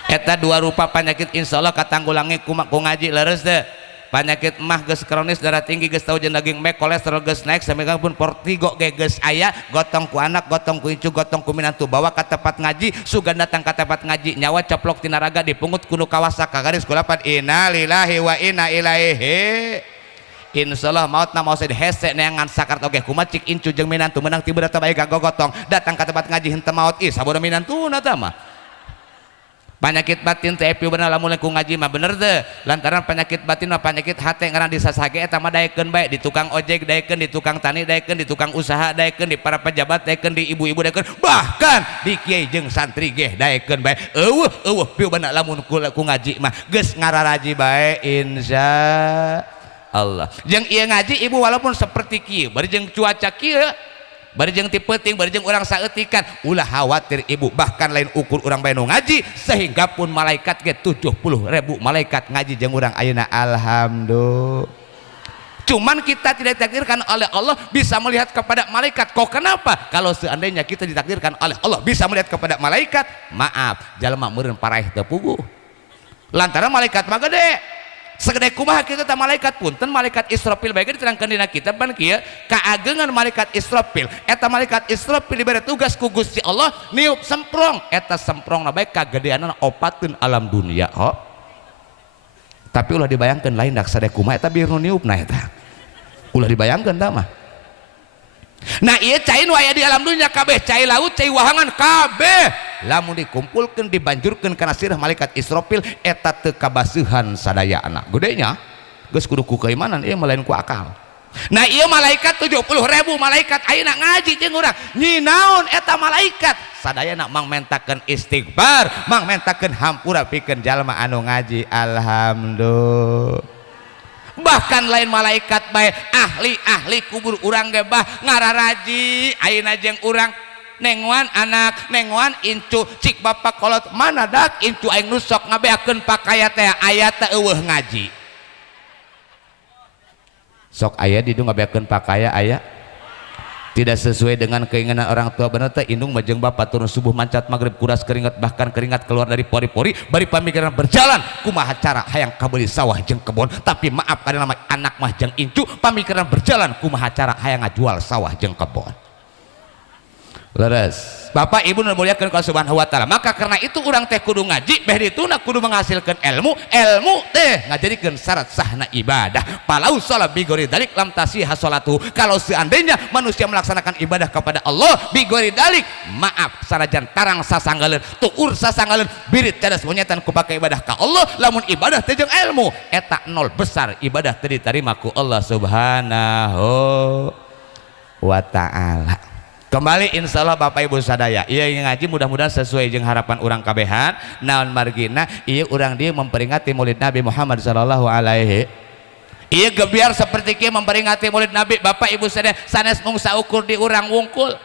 eta dua rupa penyakit insyaallah katanggulangi ku ngaji leres teh penyakit mah geus kronis darah tinggi geus tau jeung daging mek kolesterol geus naik sampeyan pun portigo ge geus aya gotong ku anak gotong ku incu gotong ku minantu bawa ka tempat ngaji sugan datang ka tempat ngaji nyawa coplok tina raga dipungut kudu kawasa ka garis kulapan innalillahi wa inna ilaihi insyaallah mautna mau sed hese neangan sakart oge kumaha cik incu jeung minantu menang ti beureuh bae gagogotong datang ka tempat ngaji henteu maut ih sabona minantuna tah mah penyakit batin teh epi bener lamun ku ngaji mah bener teh lantaran penyakit batin mah penyakit hate ngaran disasage eta mah daekeun bae di tukang ojek daekeun di tukang tani daekeun di tukang usaha daekeun di para pejabat daekeun di ibu-ibu daekeun bahkan di kiai jeung santri ge daekeun bae eueuh pieu bener lamun ku ngaji mah geus ngararaji bae insya Allah jeung ieu ngaji ibu walaupun seperti kieu bari jeung cuaca kieu bari jeung ti peuting bari jeung urang saeutikan ulah khawatir ibu bahkan lain ukur urang bae nu ngaji sehingga pun malaikat ge 70.000 malaikat ngaji jeung urang ayeuna alhamdulillah cuman kita tidak ditakdirkan oleh Allah bisa melihat kepada malaikat kok kenapa kalau seandainya kita ditakdirkan oleh Allah bisa melihat kepada malaikat maaf jalma meureun paraeh teu puguh lantaran malaikat mah gede segede kumaha kitu teh malaikat punten malaikat Israfil bae diterangkeun dina kitab ban kieu kaageungan malaikat Israfil eta malaikat Israfil dibere tugas ku Gusti Allah niup semprong eta semprongna bae kagedeanna opateun alam dunia tapi ulah dibayangkeun lain dak sadaya kumaha eta bieu niupna eta ulah dibayangkeun tah mah nah ieu cai nu aya di alam dunia kabeh cai laut cai wahangan kabeh lamun dikumpulkeun dibanjurkeun kana sirah malaikat Israfil eta teu kabaseuhan sadaya anak gedenya geus kudu ku keimanan ieu mah lain ku akal nah ieu malaikat 70.000 malaikat ayeuna ngaji jeung urang nyi naon eta malaikat sadayana mang mentakeun istighfar mang mentakeun hampura pikeun jalma anu ngaji alhamdulillah bahkan lain malaikat bae ahli kubur urang ge bah ngararaji ayeuna jeung urang nengoan anak nengoan incu cik bapak kolot mana dak incu aing nu sok ngabeakeun pakaya teh aya teh eueuh ngaji sok aya di dieu ngabeakeun pakaya aya tidak sesuai dengan keinginan orang tua bener teh indung mah jeung bapak turun subuh mancat magrib kuras keringat bahkan keringat keluar dari pori-pori bari pamikiran berjalan kumaha cara hayang kabeuli sawah jeung kebon tapi maaf kana nama anak mah jeung incu pamikiran berjalan kumaha cara hayang ngajual sawah jeung kebon leres bapak ibu nu muliakeun ku subhanahu wa taala maka karena itu urang teh kudu ngaji beh dituna kudu menghasilkeun ilmu teh ngajadikeun syarat sahna ibadah palau shalah bigori dalik lam tasihha salatu kalau seandainya manusia melaksanakan ibadah kepada Allah bigori dalik maaf sanajan tarang sasanggaleun tuur sasanggaleun birit cadas monyetan ku pake ibadah ka Allah lamun ibadah teh jeung ilmu eta nol besar ibadah teh ditarima ku Allah subhanahu wa taala. Kembali insyaallah Bapak Ibu sadaya ieu ngaji mudah-mudahan sesuai jeung harapan urang kabehan naon margina ieu urang dieu memperingati Maulid Nabi Muhammad sallallahu alaihi Iya gebiar seperti kieu memperingati Maulid Nabi. Bapak Ibu sadaya sanes mung saukur di urang wungkul.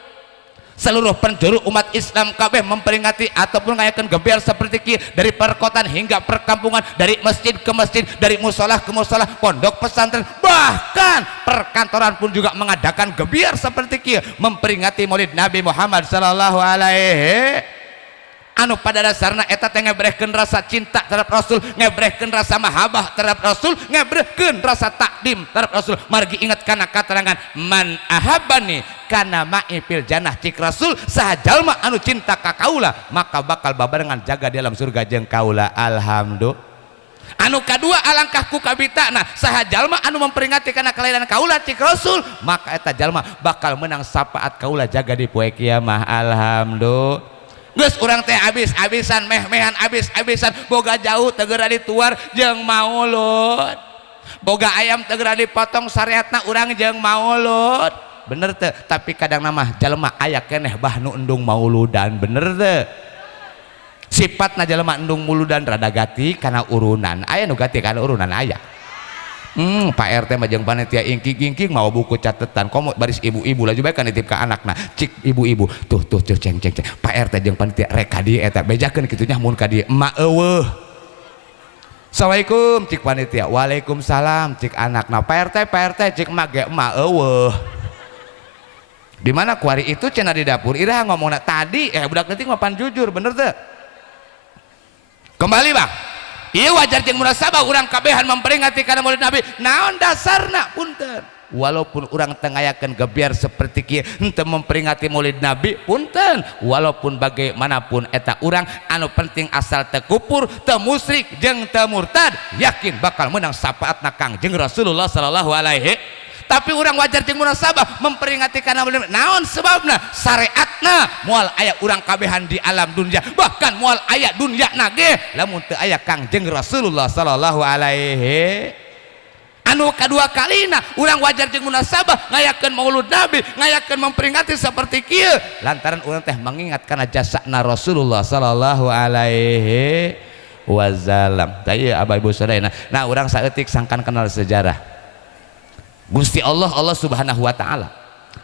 Seluruh penjuru umat Islam kabeh memperingati ataupun ngayakeun gebiar seperti kieu dari perkotaan hingga perkampungan, dari masjid ke masjid, dari musola ke musola, pondok pesantren, bahkan perkantoran pun juga mengadakan gebiar seperti kieu memperingati Maulid Nabi Muhammad sallallahu alaihi anu pada dasarna eta teh ngebrehkeun rasa cinta terhadap Rasul, ngebrehkeun rasa mahabbah terhadap Rasul, ngebrehkeun rasa takdim terhadap Rasul. Margi ingat kana katerangan man ahabbani kana ma'i fil jannah, cik Rasul saha jalma anu cinta ka kaula maka bakal babarengan jaga di dalam surga jeung kaula. Alhamdulillah. Anu kadua alangkah ku kabitana saha jalma anu memperingati kana kelahiran kaula cik Rasul maka eta jalma bakal menang syafaat kaula jaga di poe kiamah. Alhamdulillah. Geus urang teh abis-abisan meh-mehan abis-abisan boga jauh tegera dituar jeung maulud, boga ayam tegera dipotong syariatna urang jeung maulud, bener teu? Tapi kadang nama jalma aya keneh bah nu endung mauludan, bener teu? Sifatna jalma endung mauludan rada gati kana urunan, aya nu gati kana urunan aya. Pak RT mah jeung panitia ingking-ingking mau buku catatan komo baris ibu-ibu laju bae kan nitip ka anakna cik ibu-ibu tuh ceng Pak RT jeung panitia rek ka dieu eta bejakeun kitu nya mun ka dieu emak eueuh. Assalamualaikum cik panitia. Waalaikumsalam cik anakna. Pak RT cik emak ge emak eueuh. Di mana kuari itu cenah di dapur iraha ngomongna tadi budak leutik mah pan jujur bener teu? Kembali Bang. Iya wajar jeung munasabah urang kabehan memperingati kana Maulid Nabi. Naon dasarna punten. Walaupun urang teu ngayakeun gebiar seperti kieu henteu memperingati Maulid Nabi punten. Walaupun bagaimanapun eta urang anu penting asal teu kufur, teu musyrik jeung teu murtad, yakin bakal menang syafaatna Kangjeng Rasulullah sallallahu alaihi. Tapi urang wajar jeung munasabah memperingati kana Maulid Nabi. Naon sebabna? Syariatna moal aya urang kabehan di alam dunya, bahkan moal aya dunyana ge lamun teu aya Kangjeng Rasulullah sallallahu alaihi. Anu kadua kalina urang wajar jeung munasabah ngayakeun Maulid Nabi, ngayakeun memperingati seperti kieu lantaran urang teh mengingat kana jasana Rasulullah sallallahu alaihi wasallam. Tah ieu Abah Ibu sadayana. Nah urang saeutik sangkan kenal sejarah. Gusti Allah subhanahu wa ta'ala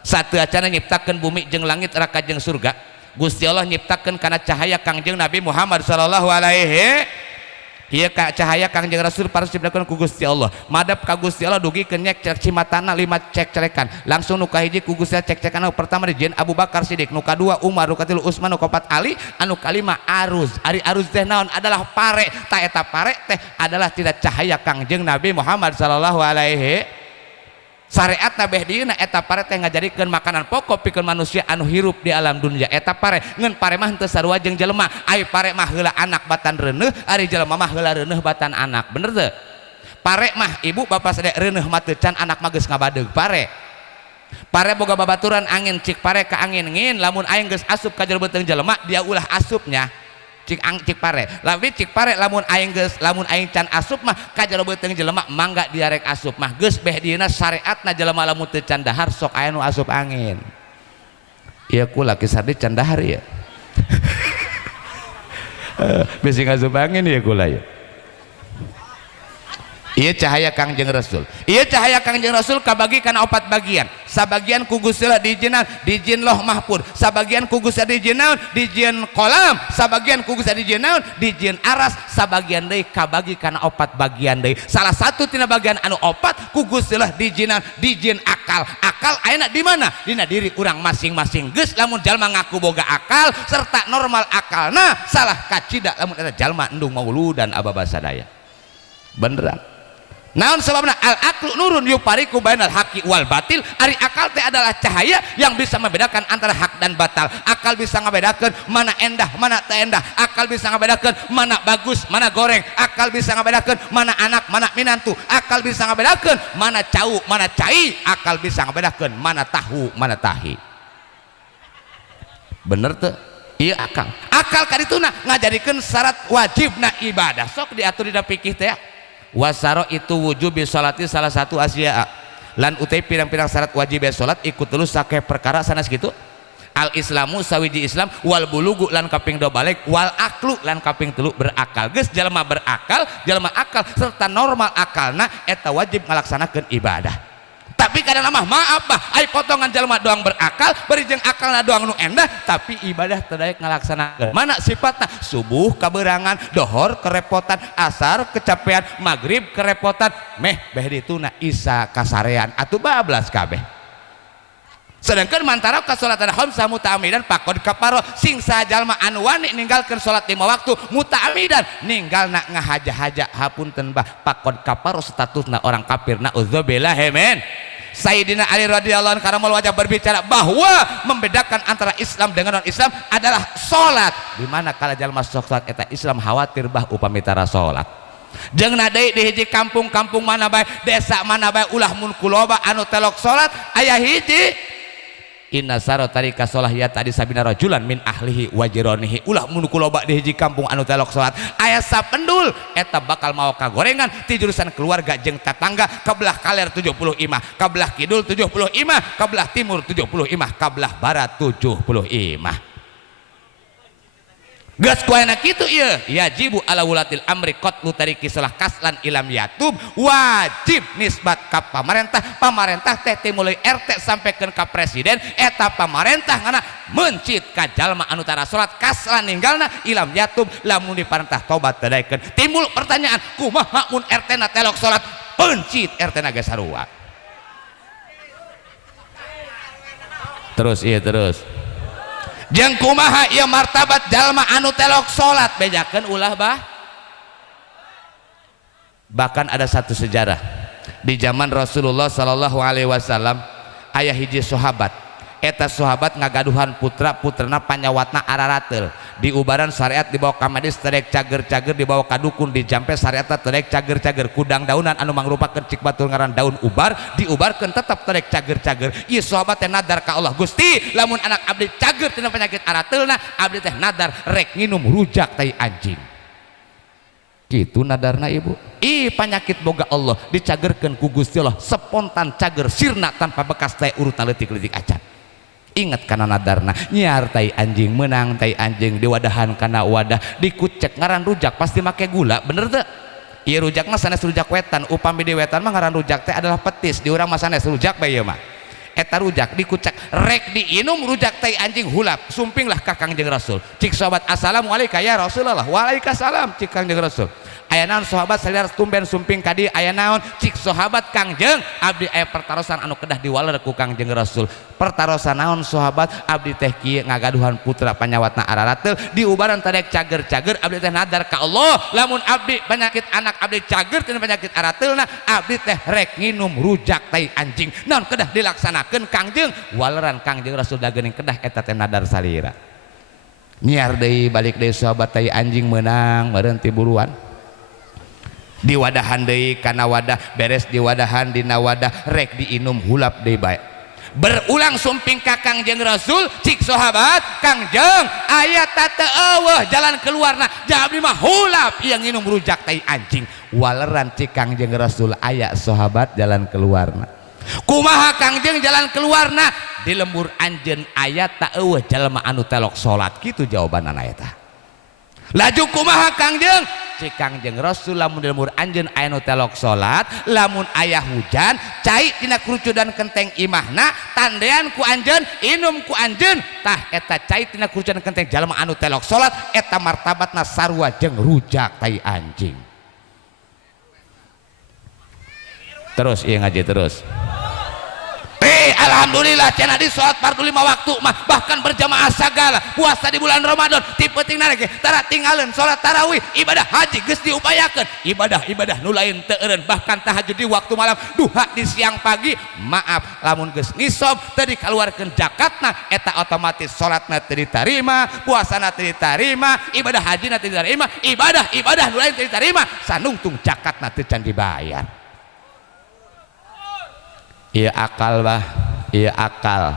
satu acana nyiptakeun bumi jeung langit neraka jeung surga. Gusti Allah nyiptakeun kana cahaya Kangjeng Nabi Muhammad sallallahu alaihi. Ieu cahaya Kangjeng Rasul paras diciptakeun ku Gusti Allah. Madep ka Gusti Allah dugikeun nyek cimatana 5 cek-cerekan. Langsung nu kahiji ku Gusti cek-cekan pertama dijieun Abu Bakar Siddiq, nu kadua Umar, nu katilu Utsman, nu kaopat Ali, anu kalima Aruz. Ari Aruz teh naon? Adalah pare. Ta eta pare teh adalah tidak cahaya Kangjeng Nabi Muhammad sallallahu alaihi. Syariat nabeh dieuna eta pare teh ngajadikeun makanan pokok pikeun manusia anu hirup di alam dunia. Eta pare ngeun pare mah henteu sarua jeung jelema. Ai pare mah heula anak batan reuneuh, ari jelema mah heula reuneuh batan anak. Bener teu? Pare mah ibu bapak sadaya reuneuh mah teu can anak mah geus ngabadeug pare. Pare boga babaturan angin cik pare ka angin ngin lamun aing geus asup ka jero beuteung jelema dia ulah asupnya. Cik pare tapi cik pare lamun aing can asup mah ka jero beuteung jelema mangga diarek asup mah geus beh dieuna syariatna jelema lamun teu can dahar sok aya nu asup angin. Ieu kula kisah di can dahar ieu. Bisi ngasup angin ieu kula ieu. Ieu cahaya Kangjeng Rasul. Ieu cahaya Kangjeng Rasul kabagi kana 4 bagian. Sabagian ku Gusti Allah dijieun dijieun Lauh Mahfuz, sabagian ku Gusti Allah dijieun dijieun kolam, sabagian ku Gusti Allah dijieun dijieun aras, sabagian deui kabagi kana 4 bagian deui. Salah satu tina bagian anu 4 ku Gusti Allah dijieun akal. Akal ayeuna di mana? Dina diri urang masing-masing. Geus lamun jalma ngaku boga akal serta normal akalna salah kacida lamun eta jalma endung mauludan ababa sadaya. Beneran. Naon sebabna al-aqlu nurun yufariqu bainal haqqi wal batil. Ari akal teh adalah cahaya yang bisa membedakan antara hak dan batal. Akal bisa ngabedakeun mana endah mana teu endah. Akal bisa ngabedakeun mana bagus mana goreng. Akal bisa ngabedakeun mana anak mana minantu. Akal bisa ngabedakeun mana cau mana cai. Akal bisa ngabedakeun mana tahu mana tahi. Bener teu? Iya akal. Akal kadituna ngajadikeun syarat wajibna ibadah. Sok diatur dina fikih teh. Wasaro itu wujubi sholati salah satu asya lan utai pirang-pirang syarat wajib salat ikut dulu sakeh perkara sanes gitu. al islamu sawiji Islam wal bulugu lan kaping 2 balik wal aklu lan kaping 3 berakal. Geus jalma berakal, jalma akal serta normal akalna eta wajib ngalaksanakeun ibadah. Tapi kadang mah maaf bah ai potongan jalma doang berakal bari jeung akalna doang nu endah tapi ibadah teu daek ngalaksanakeun. Mana sifatna? Subuh kaberangan, dohor kerepotan, asar kecapean, magrib kerepotan, meh beh dituna isya kasarean atuh bablas kabeh. Sedangkan mantara ka salatan khamsah muta'amidan faqad kafaro sing sajalma anu wani ninggalkeun salat 5 waktu muta'amidan ninggalna ngahaja-haja hapunten bah faqad kafaro statusna orang kafir naudzubillah men. Sayyidina Ali radhiyallahu anhu karamul wajah berbicara bahwa membedakan antara Islam dengan non-Islam adalah salat. Di mana kala jalma salat eta Islam khawatir bah upami tara salat. Jeung deui di hiji kampung-kampung mana bae, desa mana bae ulah mun kuloba anu telok salat aya hiji inna saro tarika sholah ya tadi sabina rajulan min ahlihi wajironihi ulah mun kuloba di hiji kampung anu telok salat aya sapendul eta bakal mau kagorengan ti jurusan keluarga jeung tetangga kabelah kaler 70 imah kabelah kidul 70 imah kabelah timur 70 imah kabelah barat 70 imah. Gas kuana kitu ieu yajibu ala wulatil amri qatlu tariki salah kaslan ilam yatub wajib nisbat ka pamarentah teh mulai RT sampaikan ka presiden eta pamarentah ngana mencit ka jalma anu tara salat kaslan ninggalna ilam yatub lamun diparentah tobat tadaikeun. Timbul pertanyaan kumaha mun RT na telok salat pencit RT na ge sarua. Terus ieu terus jeung kumaha ieu martabat jalma anu telok salat bejakeun ulah bah. Bahkan ada satu sejarah di zaman Rasulullah sallallahu alaihi wasallam aya hiji sahabat eta sahabat ngagaduhan putrana panyawatna ararateul diubaran syariat dibawa ka Madis terek cager-cager dibawa ka dukun dijampe syariatna terek cager-cager kudang daunan anu mangrupakeun cik batur ngaran daun ubar diubarkeun tetep terek cager-cager. Ieu sahabat teh nadar ka Allah Gusti lamun anak abdi cager tina penyakit ararateulna abdi teh nadar rek nginum rujak tai anjing. Kitu nadarna ibu. Penyakit boga Allah dicagerkeun ku Gusti Allah spontan cager sirna tanpa bekas teh urutan leutik-leutik acan. Ingat kana nadarna nyiar tai anjing menang tai anjing diwadahan kana wadah dikucek ngaran rujak pasti make gula bener teu? Ieu rujakna sanes rujak wetan upami di wetan mah ngaran rujak teh adalah petis di urang mah sanes rujak bae ieu mah. Eta rujak dikucek rek diinum rujak tai anjing hulap sumpinglah ka Kangjeng Rasul. Cik sahabat assalamualaikum ya Rasulullah. Waalaikumsalam cik Kangjeng Rasul. Aya naon sahabat saliar tumben sumping kadi aya naon cik sahabat Kangjeng abdi aya pertarosan anu kedah diwaler ku Kangjeng Rasul. Pertarosan naon sahabat abdi teh kieu ngagaduhan putra panyawatna ararateul diubaran tadek cager-cager abdi teh nadar ka Allah lamun abdi penyakit anak abdi cager tina penyakit ararateulna abdi teh rek nginum rujak tai anjing. Naon kedah dilaksanakeun Kangjeng waleran Kangjeng Rasul da geuning kedah eta teh nadar salira. Nyiar deui balik deui sahabat tai anjing menang meureun ti buruan. Diwadahan deui kana wadah beres diwadahan dina wadah rek diinum hulap deui bae. Berulang sumping ka Kangjeng Rasul cik sahabat Kangjeng aya tata eueuh jalan keluarna jadi mah hulap ieu nginum rujak tai anjing. Waleran cik Kangjeng Rasul aya sahabat jalan keluarna. Kumaha Kangjeng jalan keluarna di lembur anjeun aya ta eueuh jalma anu telok salat kitu jawabanna eta. Laju kumaha Kangjeng cik Kangjeng Rasul lamun di lembur anjeun aya nu telok salat lamun aya hujan cai tina kerucudan kenteng imahna tandean ku anjeun inum ku anjeun tah eta cai tina kerucudan kenteng jalma anu telok salat eta martabatna sarua jeung rujak tai anjing. Terus ieu ngaji terus. Alhamdulillah cenah di salat fardu 5 waktu mah bahkan berjamaah sagala puasa di bulan Ramadan ti pentingna ge tara tinggalin salat tarawih ibadah haji geus diupayakeun ibadah nu lain teu eureun bahkan tahajud di waktu malam duha di siang pagi maaf lamun geus nisab teu dikaluarkeun zakatna eta otomatis salatna teu ditarima puasana teu ditarima ibadah hajina teu ditarima ibadah nu lain teu ditarima sanungtung zakatna teu can dibayar. Iya akal bah, iya akal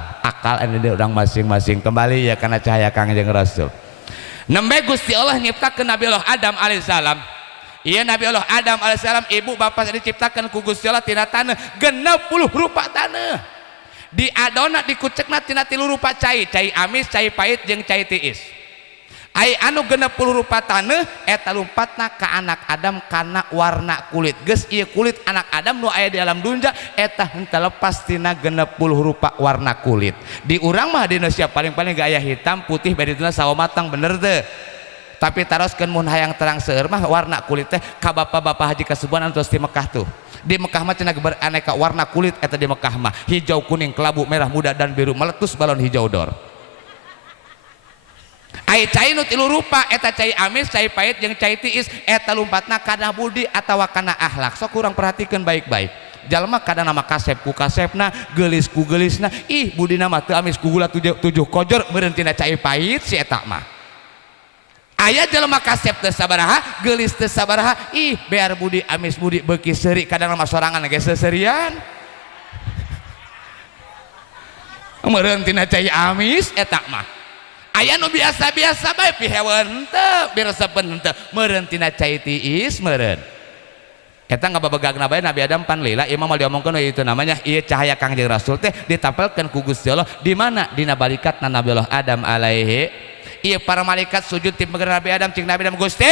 ini dia orang masing-masing kembali ya karena cahaya Kangjeng Rasul. Nembe Gusti Allah nyiptakeun Nabi Allah Adam alaihissalam. Iya Nabi Allah Adam alaihissalam ibu bapak diciptakan ku Gusti Allah tina taneuh 60 rupa taneuh. di adona dikucekna tina 3 rupa cai amis, cai pahit jeung cai tiis. Ai anu 60 rupa taneuh eta lumpatna ka anak Adam karena warna kulit. Geus ieu kulit anak Adam nu aya di alam dunya eta henteu lepas tina 60 rupa warna kulit. Di urang mah di Indonesia paling-paling gaya hitam, putih, badituna sawo matang bener teu. Tapi taroskeun mun hayang terang seueur mah warna kulit teh ka bapak-bapak haji kasubuhan anu tos di Mekah tuh. Di Mekah mah cenah beraneka warna kulit eta di Mekah mah. Hijau, kuning, kelabu, merah, muda dan biru meletus balon hijau dor. Ai cai nu 3 rupa eta cai amis, cai pahit jeung cai tiis eta lumpatna kana budi atawa kana akhlak. Sok urang perhatikeun baik-baik. Jalma kadang nama kasep ku kasepna, geulis ku geulisna, ih budina mah teu amis ku gula 7 kojor meureun tina cai pahit si eta mah. Aya jelema kasep teu sabaraha, geulis teu sabaraha, ih bear budi amis budi beuki seuri kadang nama sorangan ge seuserian. Meureun tina cai amis eta mah. Aya nu biasa-biasa bae pi hewan teu, biresepen teu, meureun tina cai tiis meureun. Eta ngababegagna bae Nabi Adam pan lila, ieu mah moal diomongkeun itu namanya ieu cahaya Kangjeng Rasul teh ditapelkeun ku Gusti Allah di mana? Dina balikatna Nabi Allah Adam alaihi. Iya para malaikat sujud ti bengkeran Nabi Adam cing Nabi Adam Gusti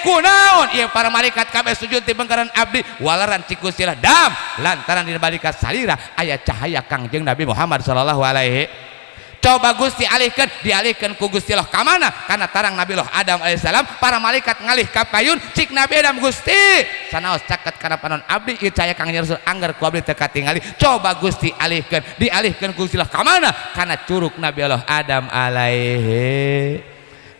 kunaon iya para malaikat kabeh sujud ti bengkeran abdi walaran cik Gusti Adam lantaran dina balikat salira aya cahaya Kangjeng Nabi Muhammad sallallahu alaihi. Coba Gusti alihkeun dialihkeun ku Gusti Allah ka mana? Kana tarang Nabi Allah Adam alaihissalam para malaikat ngalih ka payun cik Nabi Adam Gusti sanaos caket kana panon abdi ieu cahaya Kangjeng Rasul anggar ku abdi teu katingali. Coba Gusti alihkeun dialihkeun ku Gusti Allah ka mana? Kana curug Nabi Allah Adam alaihi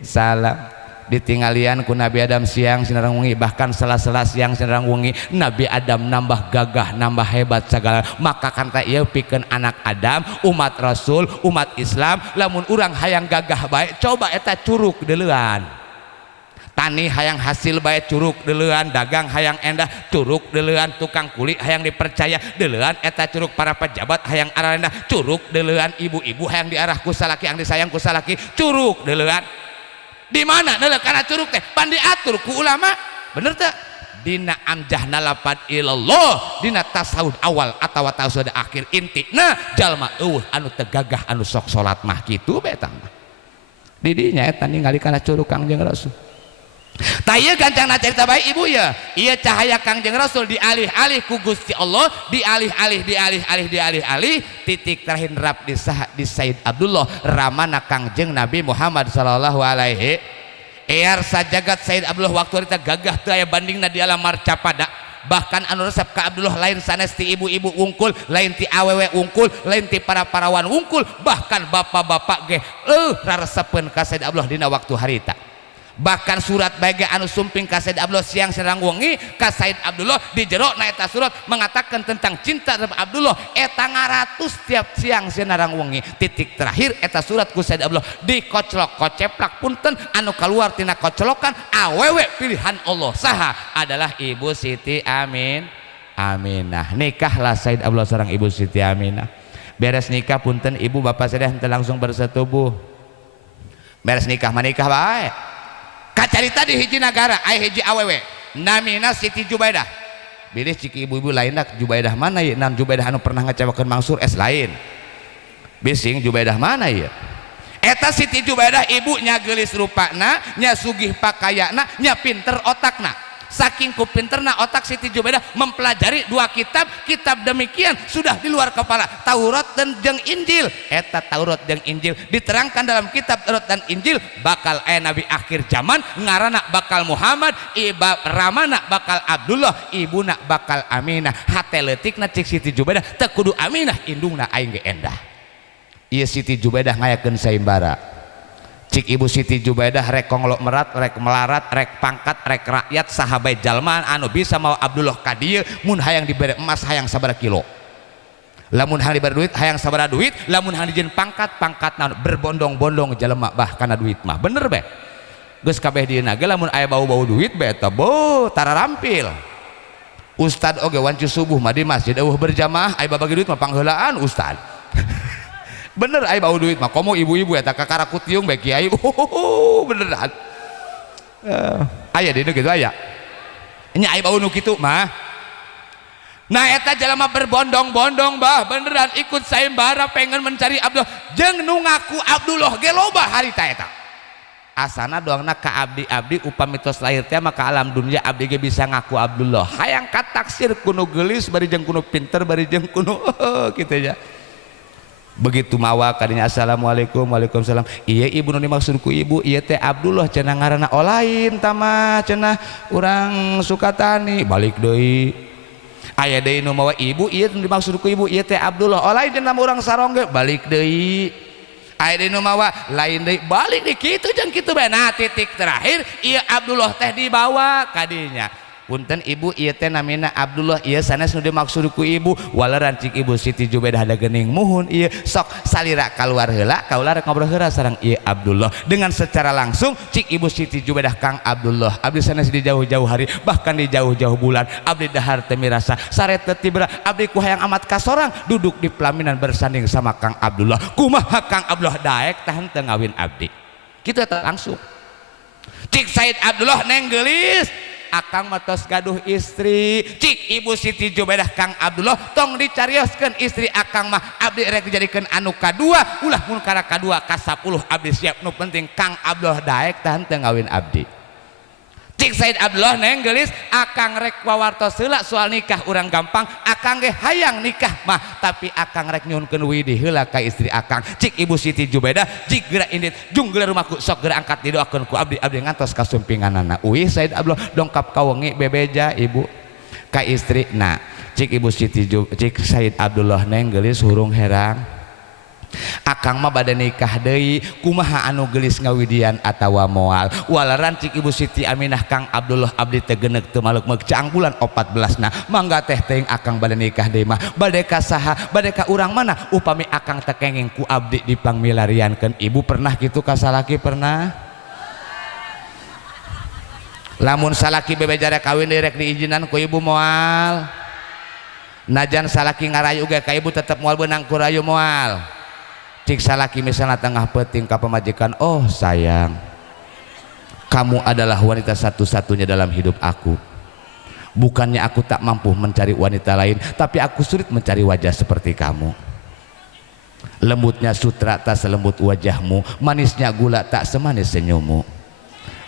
salam ditinggalian ku Nabi Adam siang sinarang wengi bahkan sela-sela siang sinarang wengi Nabi Adam nambah gagah nambah hebat segala maka kanta ieu pikeun anak Adam umat Rasul umat Islam lamun urang hayang gagah bae coba eta curug deuleuan tani hayang hasil bae curug deuleuan dagang hayang endah curug deuleuan tukang kuli hayang dipercaya deuleuan eta curug para pejabat hayang arana curug deuleuan ibu-ibu hayang diarah ku salaki yang disayang ku salaki curug deuleuan. Di mana neuleuh kana curug teh pan diatur ku ulama bener teh dina amjahna lapad ilallah dina tasawuf awal atawa tasawuf akhir intina jalma eueuh anu teu gagah anu sok salat mah kitu beta mah di dinya eta ningali kana curug Kangjeng Rasul. Tah ieu gancangna carita bae ibu ya ieu cahaya Kangjeng Rasul dialih-alih ku Gusti Allah dialih-alih titik terakhir rap di Said Abdullah ramana Kangjeng Nabi Muhammad sallallahu alaihi ear sajagat Said Abdullah waktu eta gagah teu aya bandingna di alam marcapada bahkan anu resep ka Abdullah lain sanes ti ibu-ibu wungkul lain ti awewe wungkul lain ti para parawan wungkul bahkan bapak-bapak ge raresepeun ka Said Abdullah dina waktu harita. Bahkan surat bae anu sumping ka Said Abdullah siang sareng wengi ka Said Abdullah di jero na eta surat mengatakan tentang cinta terhadap Abdullah eta ngaratus tiap siang sareng wengi titik terakhir eta surat ku Said Abdullah dikoclok koceplak punten anu kaluar tina koclokan awewe pilihan Allah saha adalah Ibu Siti Aminah. Nikahlah Said Abdullah sareng Ibu Siti Aminah. Beres nikah punten ibu bapak saya henteu langsung bersetubuh. Beres nikah menikah bae. Kacarita di hiji negara aya hiji awewe namina Siti Jubaidah bilih ciki ibu-ibu lain dak Jubaidah mana ya nan Jubaidah anu pernah ngecewakeun Mansur lain bising Jubaidah mana ya eta Siti Jubaidah ibu nya geulis rupana nya sugih pakayana nya pinter otakna saking ku pinterna otak Siti Jubaidah mempelajari 2 kitab demikian sudah di luar kepala Taurat dan jeung Injil eta Taurat jeung Injil diterangkan dalam kitab Taurat dan Injil bakal aya nabi akhir zaman ngaranna bakal Muhammad ramana bakal Abdullah ibuna bakal Aminah hate leutikna cik Siti Jubaidah teu kudu Aminah indungna aing ge endah ieu Siti Jubaidah ngayakeun saimbara cik Ibu Siti Jubaidah rek konglok merat rek melarat rek pangkat rek rakyat sahabat jalmaan anu bisa mau Abdullah ka dieu mun hayang dibere emas hayang sabaraha kilo lamun hayang dibere duit hayang sabaraha duit lamun hayang dijieun pangkat naon berbondong-bondong jalema bah kana duit mah bener be geus kabeh dieuna ge lamun aya bau-bau duit be eta beuh tara rampil ustad oge wancu subuh mah di masjid eueuh berjamaah aya babagi duit mah pangheulaan ustad bener aya bau duit mah komo ibu-ibu eta kakaraku tiung bae kiai beneran aya di dieu kitu aya nya aya bau nu kitu mah Nah eta jalma berbondong-bondong bah beneran ikut sayembara pengen mencari Abdullah jeung nu ngaku Abdullah ge loba harita eta. Asana doangna ka abdi upami tos lahir teh maka alam dunia abdi ge bisa ngaku Abdullah. Hayang kataksir kuno gelis bari jeung kuno pinter bari jeung kuno kitu ya. Begitu mawa kadinya assalamualaikum waalaikumsalam. Iya ibu nu dimaksud ku ibu ieu teh Abdullah cenah ngaranna lain tamah cenah urang Sukatani balik deui. Aya deui nu mawa ibu ieu nu dimaksud ku ibu ieu teh Abdullah lain cenah urang Sarongge balik deui. Aya deui nu mawa lain deui balik deui kitu jeung kitu bae. Nah titik terakhir ieu Abdullah teh dibawa kadinya. Punten ibu ieu teh namina Abdullah ieu sanes nu dimaksud ku ibu walaran cik ibu Siti Jubedah ada geuning muhun ieu sok salira kaluar heula kaula rek ngobrol heula sareng ieu Abdullah dengan secara langsung cik ibu Siti Jubedah Kang Abdullah abdi sanes di jauh-jauh hari bahkan di jauh-jauh bulan abdi dahar teu mirasa sare teu tibra abdi ku hayang amat kasorang duduk di pelaminan bersanding sama Kang Abdullah kumaha Kang Abdullah daek tahan teu ngawin abdi kitu eta langsung cik Said Abdullah neng geulis akang matos gaduh istri cik ibu Siti Jubedah Kang Abdullah tong dicarioskeun istri akang mah abdi rek dijadikeun anu kadua ulah mun kara kadua ka 10 abdi siap nu penting Kang Abdullah daek tahan teu ngawin abdi cik Said Abdullah neng geulis akang rek wawartos heula soal nikah urang gampang akang ge hayang nikah mah tapi akang rek nyuhunkeun widi heula ka istri akang cik ibu Siti Jubedah jig geura indit jung geura rumahku sok geura angkat didoakeun ku abdi ngantos ka sumpinganana uih Said Abdullah dongkap ka wengi bebeja ibu ka istri nah cik ibu cik Said Abdullah neng geulis hurung herang akang mah bade nikah deui kumaha anu geulis ngawidian atawa moal walaran cik ibu Siti Aminah Kang Abdullah abdi teh geuneuk teu maluk-maluk caang bulan 14 na mangga teh teuing akang bade nikah deui mah bade ka saha bade ka urang mana upami akang teh kenging ku abdi dipangmilariankeun ibu pernah kitu ka salaki pernah lamun salaki bebejare kawin deui rek diizinan ku ibu moal najan salaki ngarayu ge ka ibu tetep moal beunang ku rayu moal cik salaki misalnya tengah peting ka pamajikan oh sayang kamu adalah wanita satu-satunya dalam hidup aku bukannya aku tak mampu mencari wanita lain tapi aku sulit mencari wajah seperti kamu lembutnya sutra tak selembut wajahmu manisnya gula tak semanis senyummu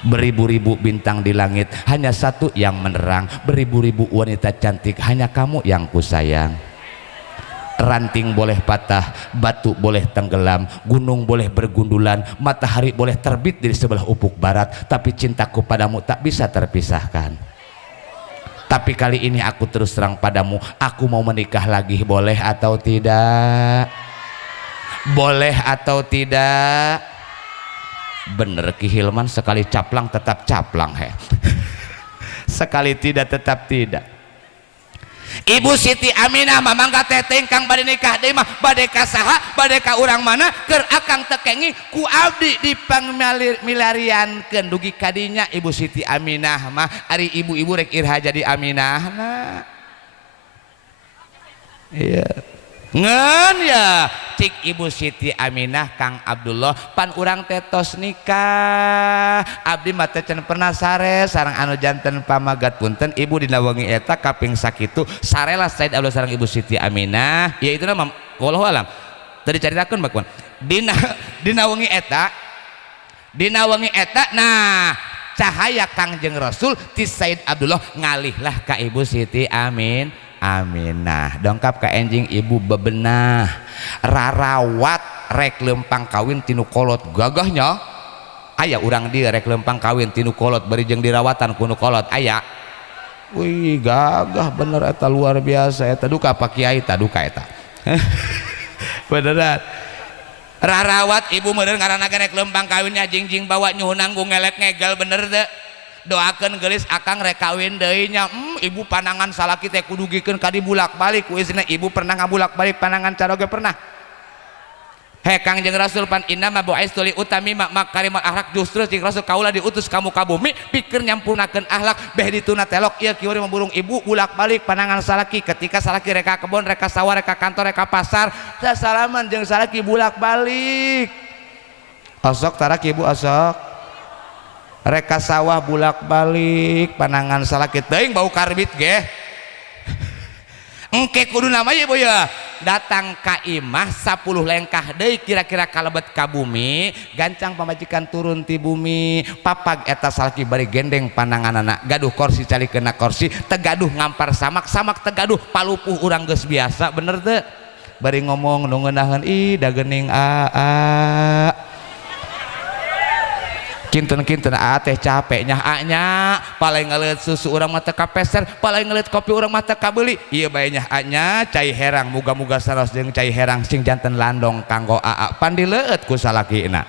beribu-ribu bintang di langit hanya satu yang menerang beribu-ribu wanita cantik hanya kamu yang kusayang ranting boleh patah, batu boleh tenggelam, gunung boleh bergundulan, matahari boleh terbit di sebelah ufuk barat, tapi cintaku padamu tak bisa terpisahkan. Tapi kali ini aku terus terang padamu, aku mau menikah lagi, boleh atau tidak? Boleh atau tidak? Bener Ki Hilman, sekali caplang tetap caplang he. Sekali tidak tetap tidak. Ibu Siti Aminah mamangga teteng kang bade nikah deui mah bade ka saha bade ka urang mana keur akang teu kengi ku abdi dipangmilariankeun dugi kadinya Ibu Siti Aminah mah ari ibu-ibu rek irha jadi Aminahna iya ngan ya cik Ibu Siti Aminah Kang Abdullah pan urang tetos nikah abdi mah teh can pernah sare sareng anu janten pamagat punten ibu dina wengi eta kaping sakitu sarelah Said Abdullah sareng Ibu Siti Aminah ya itu nama wallahu alam teu dicaritakeun bakuan dina wengi eta nah cahaya Kangjeng Rasul ti Said Abdullah ngalihlah ka Ibu Siti Aminah dongkap ka enjing ibu bebenah rarawat rek lempang kawin tinu kolot gagahnya aya urang dia rek lempang kawin tinu kolot bari jeung dirawatan kuno kolot aya wih gagah bener eta luar biasa eta duka Pak Kiai ta duka eta beneran rarawat ibu meureun ngaranna rek lempang kawinnya jingjing bawa nyuhun nanggung ngelek ngegel bener teh doakeun geulis akang rek kawin deui nya ibu panangan salaki teh kudu gikeun ka dibulak-balik ku istrina ibu pernah ngabulak-balik panangan caroge pernah he Kangjeng Rasul pan inna ma bu'aistu li utami makarimal akhlak justru cik Rasul kaula diutus kamu ka bumi pikeun nyampunakeun akhlak beh dituna telok ieu kieu memburung ibu bulak-balik panangan salaki ketika salaki rek ka kebon rek ka sawah rek ka kantor rek ka pasar salaman jeung salaki bulak-balik osok tarak ibu osok reka sawah bulak balik panangan salaki teuing bau karbit ge engke kudu namanya ibu ya datang ka imah 10 lengkah deui kira-kira kalebet ka bumi gancang pamajikan turun ti bumi papag eta salaki bari gendeng pandanganana gaduh kursi calikeunna kursi tegaduh ngampar samak tegaduh palupuh urang geus biasa bener teu bari ngomong nu ngeunaheun ih da geuning kinten-kinten teh capek nya paling ngeliat susu urang mata kapeser paling ngeliat kopi urang mata kabeli iya bae nya cai herang muga-muga saros jeung cai herang sing janten landong kanggo pan dileueut ku salakina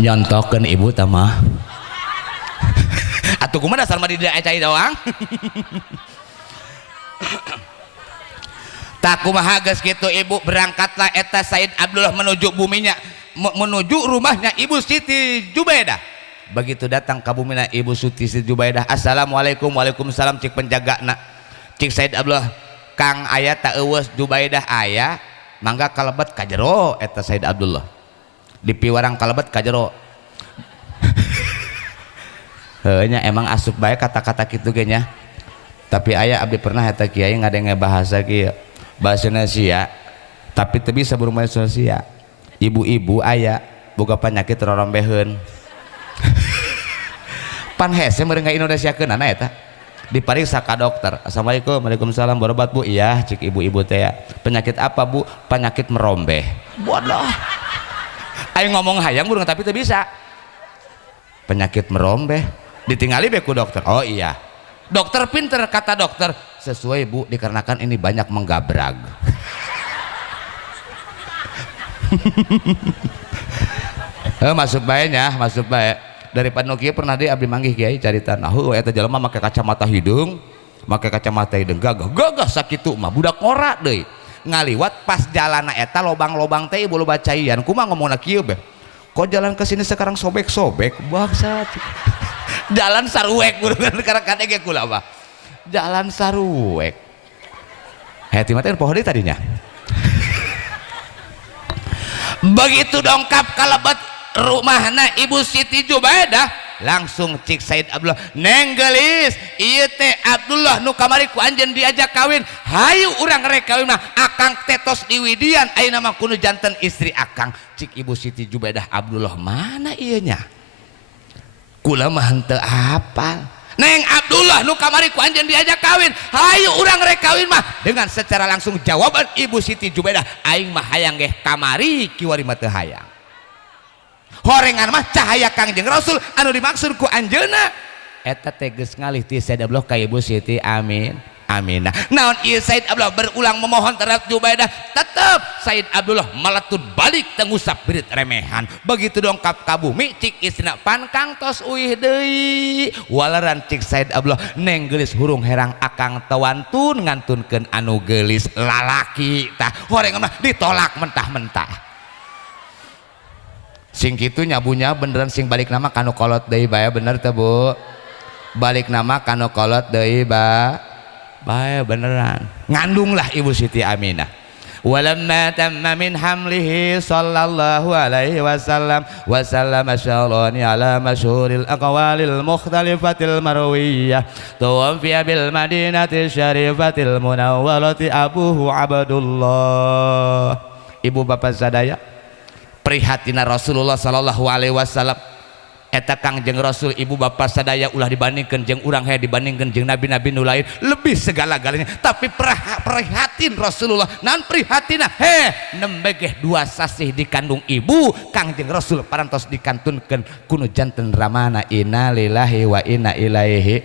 nyontokeun ibu tamah atuh kumaha dasar mah di cai doang tak kumaha geus kitu ibu berangkatlah eta Said Abdullah menuju buminya menuju rumahnya Ibu Siti Jubaidah. Begitu datang ke bumina Ibu Siti Jubaidah, assalamualaikum. Waalaikumsalam. Cik penjagana cik Said Abdullah, Kang aya tak eueus Jubaidah aya mangga kalebet ka jero eta Said Abdullah di piwarang kalebet ka jero heunya emang asup bae kata-kata kitu ge nya tapi aya abdi pernah eta kiai ngadenge bahasa kieu bahasa sia tapi teu bisa berumah sia ibu-ibu aya boga penyakit rorombeheun pan hese meureun ngaindonesiakeun ana eta dipariksa ka dokter. Assalamualaikum. Waalaikumsalam. Berobat bu? Iya cik ibu-ibu teh ya. Penyakit apa bu? Penyakit merombeh. Bodoh ayo ngomong hayang burung tapi teu bisa penyakit merombeh ditinggali be ku dokter. Oh iya dokter pinter kata dokter sesuai bu dikarenakan ini banyak menggabrag masuk bae masuk bae daripada nu kieu pernah deui abdi manggih kiai carita nahu eta jelema make kacamata hidung gagah sakitu mah budak ngora deui ngaliwat pas jalanna eta lobang-lobang teh ibu loba caian kumaha ngomongna kieu beh kok jalan ke sini sekarang sobek-sobek bangsat jalan saruek burung kadang-kadang ge kula mah jalan saruek hati mati pohon deui tadinya begitu dongkap kalebet rumahna Ibu Siti Jubaidah langsung cik Said Abdullah neng gelis ieu teh Abdullah nu kamari ku anjeun diajak kawin hayu urang rek kawin mah akang tetos di Widian ayeuna mah kudu janten istri akang. Cik Ibu Siti Jubaidah Abdullah mana ieu nya kula mah henteu apal neng Abdullah nu kamari ku anjeun diajak kawin hayu urang rek kawin mah dengan secara langsung jawaban Ibu Siti Jubaidah aing mah hayang ge kamari kiwari mah teu hayang horengan mah cahaya Kangjeng Rasul anu dimaksud ku anjeunna eta teh geus ngalih ti Said Abdullah ka Ibu Siti. Amin aminah. Naon ieu Said Abdullah berulang memohon terhadap Jubaidah tetep Said Abdullah meletud balik tengusap birit remehan. Begitu dongkap ka bumi cik istrina pan kang tos uih deui walaran cik Said Abdullah neng geulis hurung herang akang tewantun ngantunkeun anu geulis lalaki tah horengan mah ditolak mentah-mentah sing kitu nyabunya beneran sing balik nama kanu kolot deui bae bener teh bu balik nama kanu kolot deui bae beneran ngandung lah Ibu Siti Aminah. Walamma tamma min hamlihi sallallahu alaihi wasallam wa sallama syarani ala masyhuril aqwalil mukhtalifatil marwiyah tuwfiya bil madinati syarifatil munawwarati abuhu Abdullah. Ibu bapak sadaya prihatina Rasulullah sallallahu alaihi wasallam eta Kangjeng Rasul ibu bapak sadaya ulah dibandingkeun jeung urang haya dibandingkeun jeung nabi-nabi nu lain lebih segala-galanya tapi prihatin Rasulullah naon prihatina nembe ge dua sasih dikandung ibu Kangjeng Rasul parantos dikantunkeun kuno janten ramana inna lillahi wa inna ilaihi.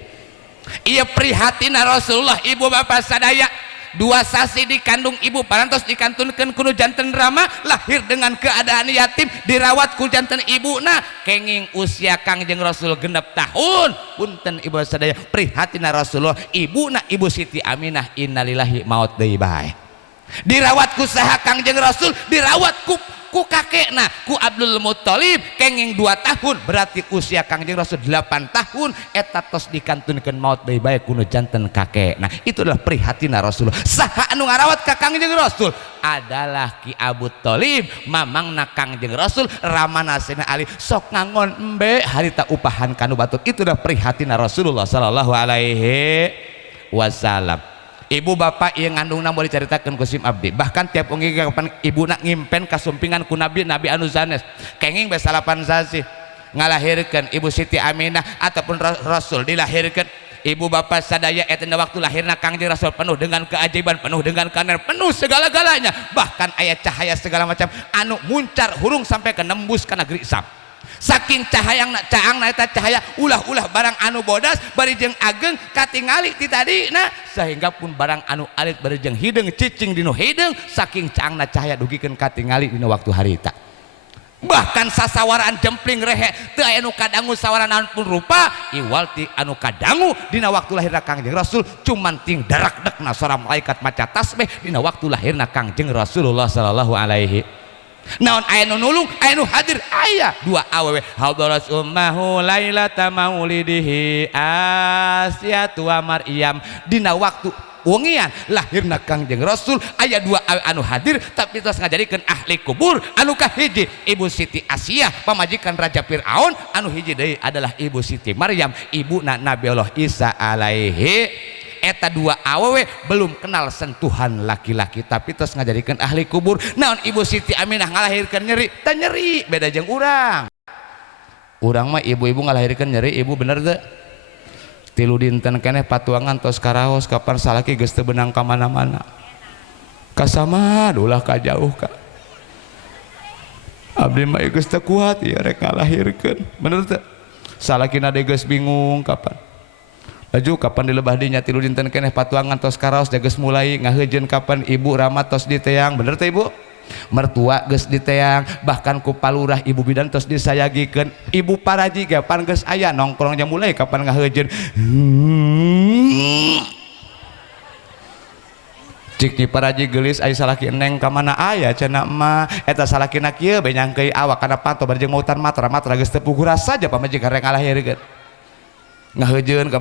Ieu prihatina Rasulullah ibu bapak sadaya dua sasi dikandung ibu parantos dikantunkeun kuno janten rama lahir dengan keadaan yatim dirawat ku janten ibuna kenging usia Kangjeng Rasul genep tahun punten ibu sadaya prihatina Rasulullah ibuna Ibu Siti Aminah innalillahi maut deui bae dirawat ku saha Kangjeng Rasul dirawat ku ku kakekna ku Abdul Muthalib kenging 2 tahun berarti usia Kangjeng Rasul 8 tahun eta tos dikantunkeun maot bae-bae kuno janten kakek. Nah itu adalah prihatina Rasulullah. Saha anu ngarawat ka Kangjeng Rasul adalah Ki Abu Thalib mamangna Kangjeng Rasul ramana Sayyidina Ali sok ngangon embe harita upahan kanu batur. Itu adalah prihatina Rasulullah sallallahu alaihi wasallam. Ibu bapak yang ngandungna mau diceritakan ku sim abdi bahkan tiap wengi kapan ibu nak ngimpen kasumpingan ku nabi anu sanes kenging bae salapan sasi ngalahirkeun ibu Siti Aminah ataupun Rasul dilahirkeun ibu bapak sadaya eta waktu lahirna Kangjeng Rasul penuh dengan keajaiban penuh dengan kanar penuh segala-galanya bahkan aya cahaya segala macam anu muncar hurung sampai ke nembus ka negeri Sam. Saking cahayang caangna eta cahaya ulah-ulah barang anu bodas bari jeung ageng katingali ti tadina sehingga pun barang anu alit bari jeung hideung cicing dinu hideung saking caangna cahaya dugikeun katingali dina waktu harita. Bahkan sasawaraan jempling rehe teu aya nu kadangu sawarana pun rupa iwal ti anu kadangu dina waktu lahirna Kangjeng Rasul cuman ting darak-dekna suara malaikat maca tasbih dina waktu lahirna Kangjeng Rasulullah sallallahu alaihi naon aya nu nulung aya nu hadir aya 2 awewe hadarat ummahu lailata maulidihi Asyatu wa Maryam dina waktu wengian lahirna Kangjeng Rasul aya 2 awewe anu hadir tapi tos ngajarikeun ahli kubur anu kahiji Ibu Siti Asiyah pamajikan Raja Firaun anu hiji deui adalah Ibu Siti Maryam ibuna Nabi Allah Isa alaihi eta 2 awewe belum kenal sentuhan laki-laki tapi terus ngajarikeun ahli kubur. Naon Ibu Siti Aminah ngalahirkeun nyeri teh nyeri beda jeung urang mah ibu-ibu ngalahirkeun nyeri ibu bener teu 3 dinten keneh patuangan tos karaos kapan salaki geus teu beunang ka mana-mana kasamad ulah ka jauh ka abdi mah geus teu kuat ieu rek ngalahirkeun bener teu salakina de geus bingung kapan laju kapan dilebah dinya 3 dinten keneh patuangan tos karaos geus mulai ngaheujeun kapan ibu ramat tos diteang bener teh ibu mertua geus diteang bahkan ku palurah ibu bidan tos disayagikeun ibu paraji ge pan geus aya nongkrong jam mulai kapan ngaheujeun cik di paraji geulis aya salaki eneng ka mana aya cenah emak eta salakina kieu be nyangkei awak kana panto bari jeung mautan matra geus teu puguh saja pamajikan rek ngalahirkeun ngaheujeun ka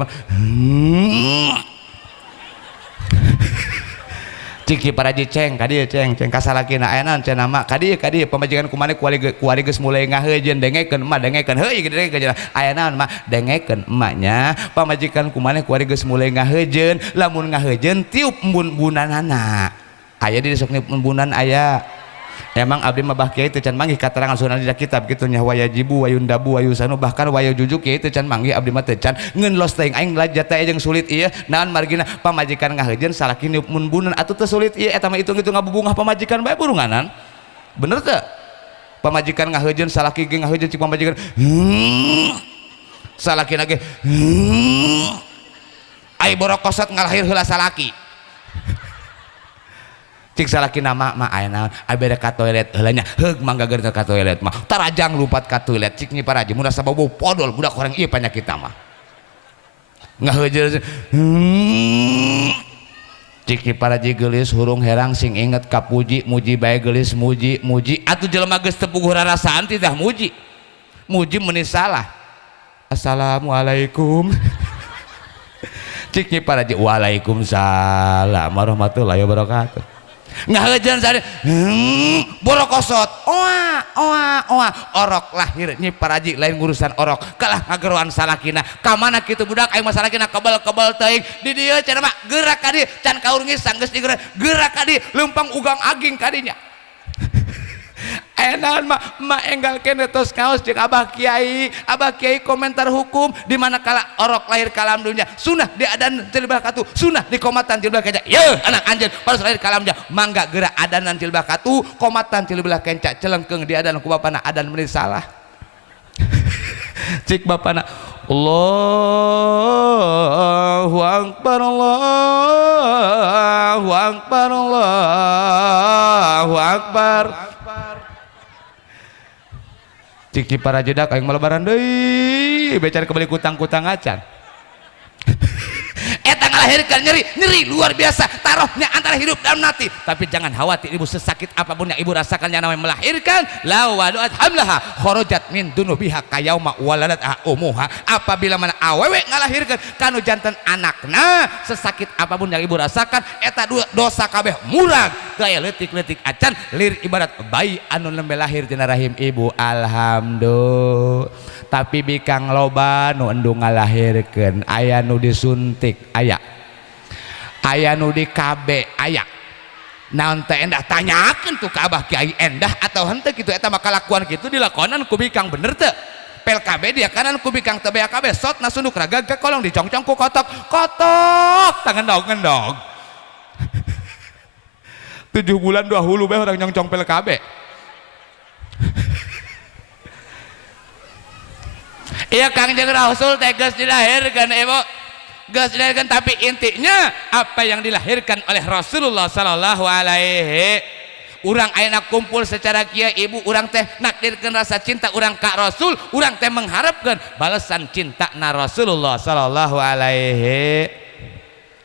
cik paraji ceng kadieu ceng kasalakina aya naon cenah mak kadieu pamajikan kumaha kuari geus mulai ngaheujeun dengekeun emak dengekeun heuy gede aya naon mak dengekeun emaknya pamajikan kumaha kuari geus mulai ngaheujeun lamun ngaheujeun tiup embun-embunanana aya di sok embunan aya. Emang abdi mah bah kiai teu can manggih katerangan sunnah dina kitab kitu nya wayajibu wayundabu wayusanu bahkan wayajuju kiai teu can manggih abdi mah teu can ngeun los teuing aing lajat teh jeung sulit ieu naon margina pamajikan ngaheujeun salaki niupun bunan atuh teu sulit ieu eta mah hitung-hitung ngabubungah pamajikan bae burunganan bener teu pamajikan ngaheujeun salaki ge ngaheujeun cik pamajikan salaki ge ai borokosot ngalahir heula salaki cik salaki nama mah aya naon aya bere ka toilet heula nya heug mangga geur ka toilet mah tarajang lupat ka toilet cik nyi paraji mun sababo podol budak orang ieu panyakit mah ngaheujeun cik nyi paraji geulis hurung herang sing inget ka puji muji bae geulis muji atuh jelema geus teu puguh rarasaan ti tah muji meuni salah assalamualaikum cik nyi paraji waalaikumsalam warahmatullahi wabarakatuh ngaheujeun sare borokosot orok lahir nyi paraji lain ngurusan orok kalah ngageroan salakina ka mana kitu budak aing mah salakina kebal-kebal teuing di dieu cenah mah gerak ka dieu can kaurungis sanggeus digerak ka dieu leumpang ugang aging ka dinya enaon mah enggal kene tos kaos jeung abah kiai komentar hukum di mana kala orok lahir ka alam dunya sunah di adan tilbah katu sunah di komatan tilbah kenca yeuh anak anjeun pas lahir ka alam dunya mangga geura adanan tilbah katu komatan tilbah kenca celengkeung di adan ku bapana adan meuni salah cik bapana Allahu akbar Allahu akbar Allahu akbar cik di para jedak aing malebaran deui becar kembali kutang-kutang acan eta ngalahirkan nyeri luar biasa, taruhnya antara hidup dan mati. Tapi jangan khawatir ibu, sesakit apapun yang ibu rasakan yang namanya melahirkan, la wadu'at hamlaha kharajat min dunubiha kayauma waladat umuha. Apabila mana awewe ngalahirkan kanu janten anakna, sesakit apapun yang ibu rasakan eta dosa kabeh murag daya letik-letik acan lir ibarat bayi anu lembe lahir tina rahim ibu. Alhamdulillah. Tapi bikang loba nu endung ngalahirkeun, aya nu disuntik, aya nu di KB, aya naon teh endah tanyakeun tuh ka Abah Kiai Endah atau henteu kitu eta mah kalakuan kitu dilakonan ku bikang bener teu pel KB dia kanan ku bikang teu bea KB sot na sunduk raga kolong dicongcong ku kotok tangendog 7 bulan 2 hulu bae orang nyongcong pel KB. Iya Kangjeng Rasul teh geus dilahirkan ibu, geus dilahirkan, tapi intinya apa yang dilahirkan oleh Rasulullah sallallahu alaihi urang ayeuna kumpul secara kieu ibu, urang teh nakdirkeun rasa cinta urang ka Rasul, urang teh mengharapkeun balasan cinta na Rasulullah sallallahu alaihi.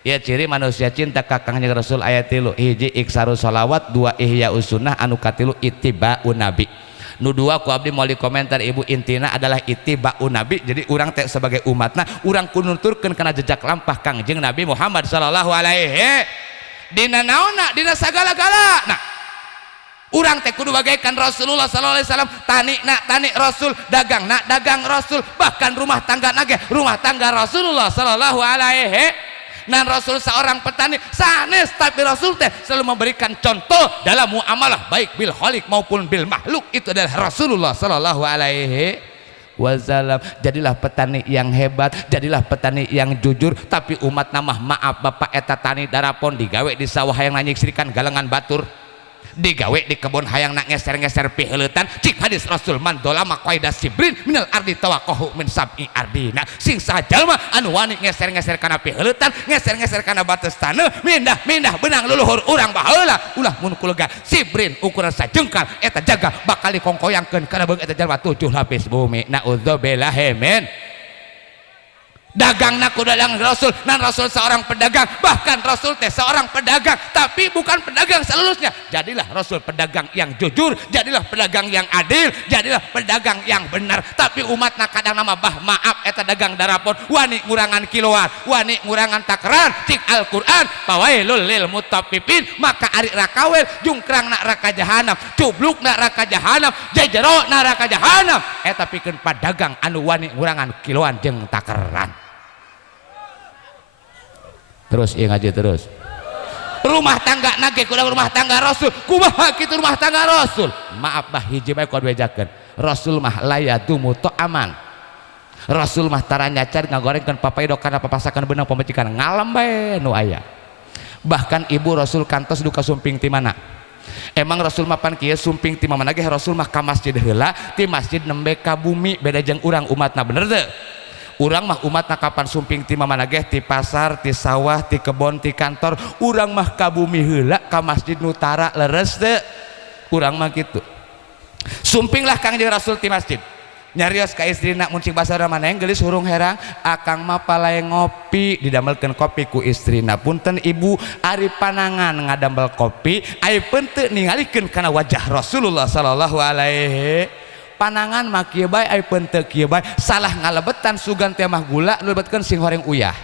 Ya ciri manusia cinta ka Kangjeng Rasul aya 3, 1 iksaru sholawat, 2 ihya usunnah, anu katilu ittiba'un nabi. Nu 2 ku abdi moal komentar ibu, intina adalah ittiba'un nabi. Jadi urang teh sebagai umatna urang kudu nuturkeun kana jejak lampah Kangjeng Nabi Muhammad sallallahu alaihi dina naonna dina sagala-gala. Nah, urang teh kudu bagaikan Rasulullah sallallahu alaihi wasallam, tani Rasul, dagang Rasul, bahkan rumah tangga Rasulullah sallallahu alaihi. Dan Rasul seorang petani sanes, tapi Rasul teh selalu memberikan contoh dalam muamalah baik bil khaliq maupun bil makhluk. Itu adalah Rasulullah sallallahu alaihi wasallam. Jadilah petani yang hebat, jadilah petani yang jujur. Tapi umat namah maaf bapak eta tani darapon digawe di sawah hayang nanyisrikan galengan batur, digawe di kebun hayang nak ngeser-ngeser piheuletan. Cik hadis Rasul man dolama qaidah sibrin minal ardi tawaqahu min sab'i ardina. Sing sajalma anu wani ngeser-ngeser kana piheuletan, ngeser-ngeser kana bates taneuh, mindah benang luluhur urang baheula ulah mun kulega sibrin ukuran sajengkal eta jaga bakal dikongkoyangkeun kana beung eta jalma 7 lapis bumi. Naudzubillah min. Dagang naku dagang Rasul, dan Rasul seorang pedagang, bahkan Rasul teh seorang pedagang, tapi bukan pedagang selulusnya. Jadilah Rasul pedagang yang jujur, jadilah pedagang yang adil, jadilah pedagang yang benar. Tapi umat nak kadang nama bah maaf eta dagang darapon wani ngurangan kiloan, wani ngurangan takaran. Cik Al-Quran pawailul lil mutaffifin, maka ari rakawel jungkrang nak raka jahanam, cubluk nak raka jahanam, jejero nak raka jahanam. Eta pikeun pedagang anu wani ngurangan kiloan jeung takaran. Terus iya ngaji terus. Rumah tangga nage kudu rumah tangga Rasul. Kumaha kitu rumah tangga Rasul? Maaf bah hiji bae kudu bejakeun. Rasul mah layadumu aman. Rasul mah tara nyacar ngagorengkeun papaidok kana papasakan benang pemecikan ngalem bae nu aya. Bahkan ibu Rasul kantos duka sumping ti mana? Emang Rasul mah pan kieu sumping ti mana ge? Rasul mah ka masjid heula, ti masjid nembe ka bumi, beda jeung urang umatna, bener teu? Urang mah umatna kapan sumping ti mana ge? Ti pasar, ti sawah, ti kebon, ti kantor. Urang mah ka bumi heula, ka masjid nutara leres teu? Urang mah kitu. Sumpinglah Kangjeng Rasul ti masjid. Nyarios ka istrina mun cing basa maneh geulis hurung herang, akang mah palae ngopi, didamelkeun kopi ku istrina. Punten ibu, ari panangan ngadambel kopi, ayeuna teu ningalikeun kana wajah Rasulullah sallallahu alaihi. Panangan mah kieu bae ayeuna teu kieu bae, salah ngalebetan sugan teh mah gula lebetkeun sing horeng uyah.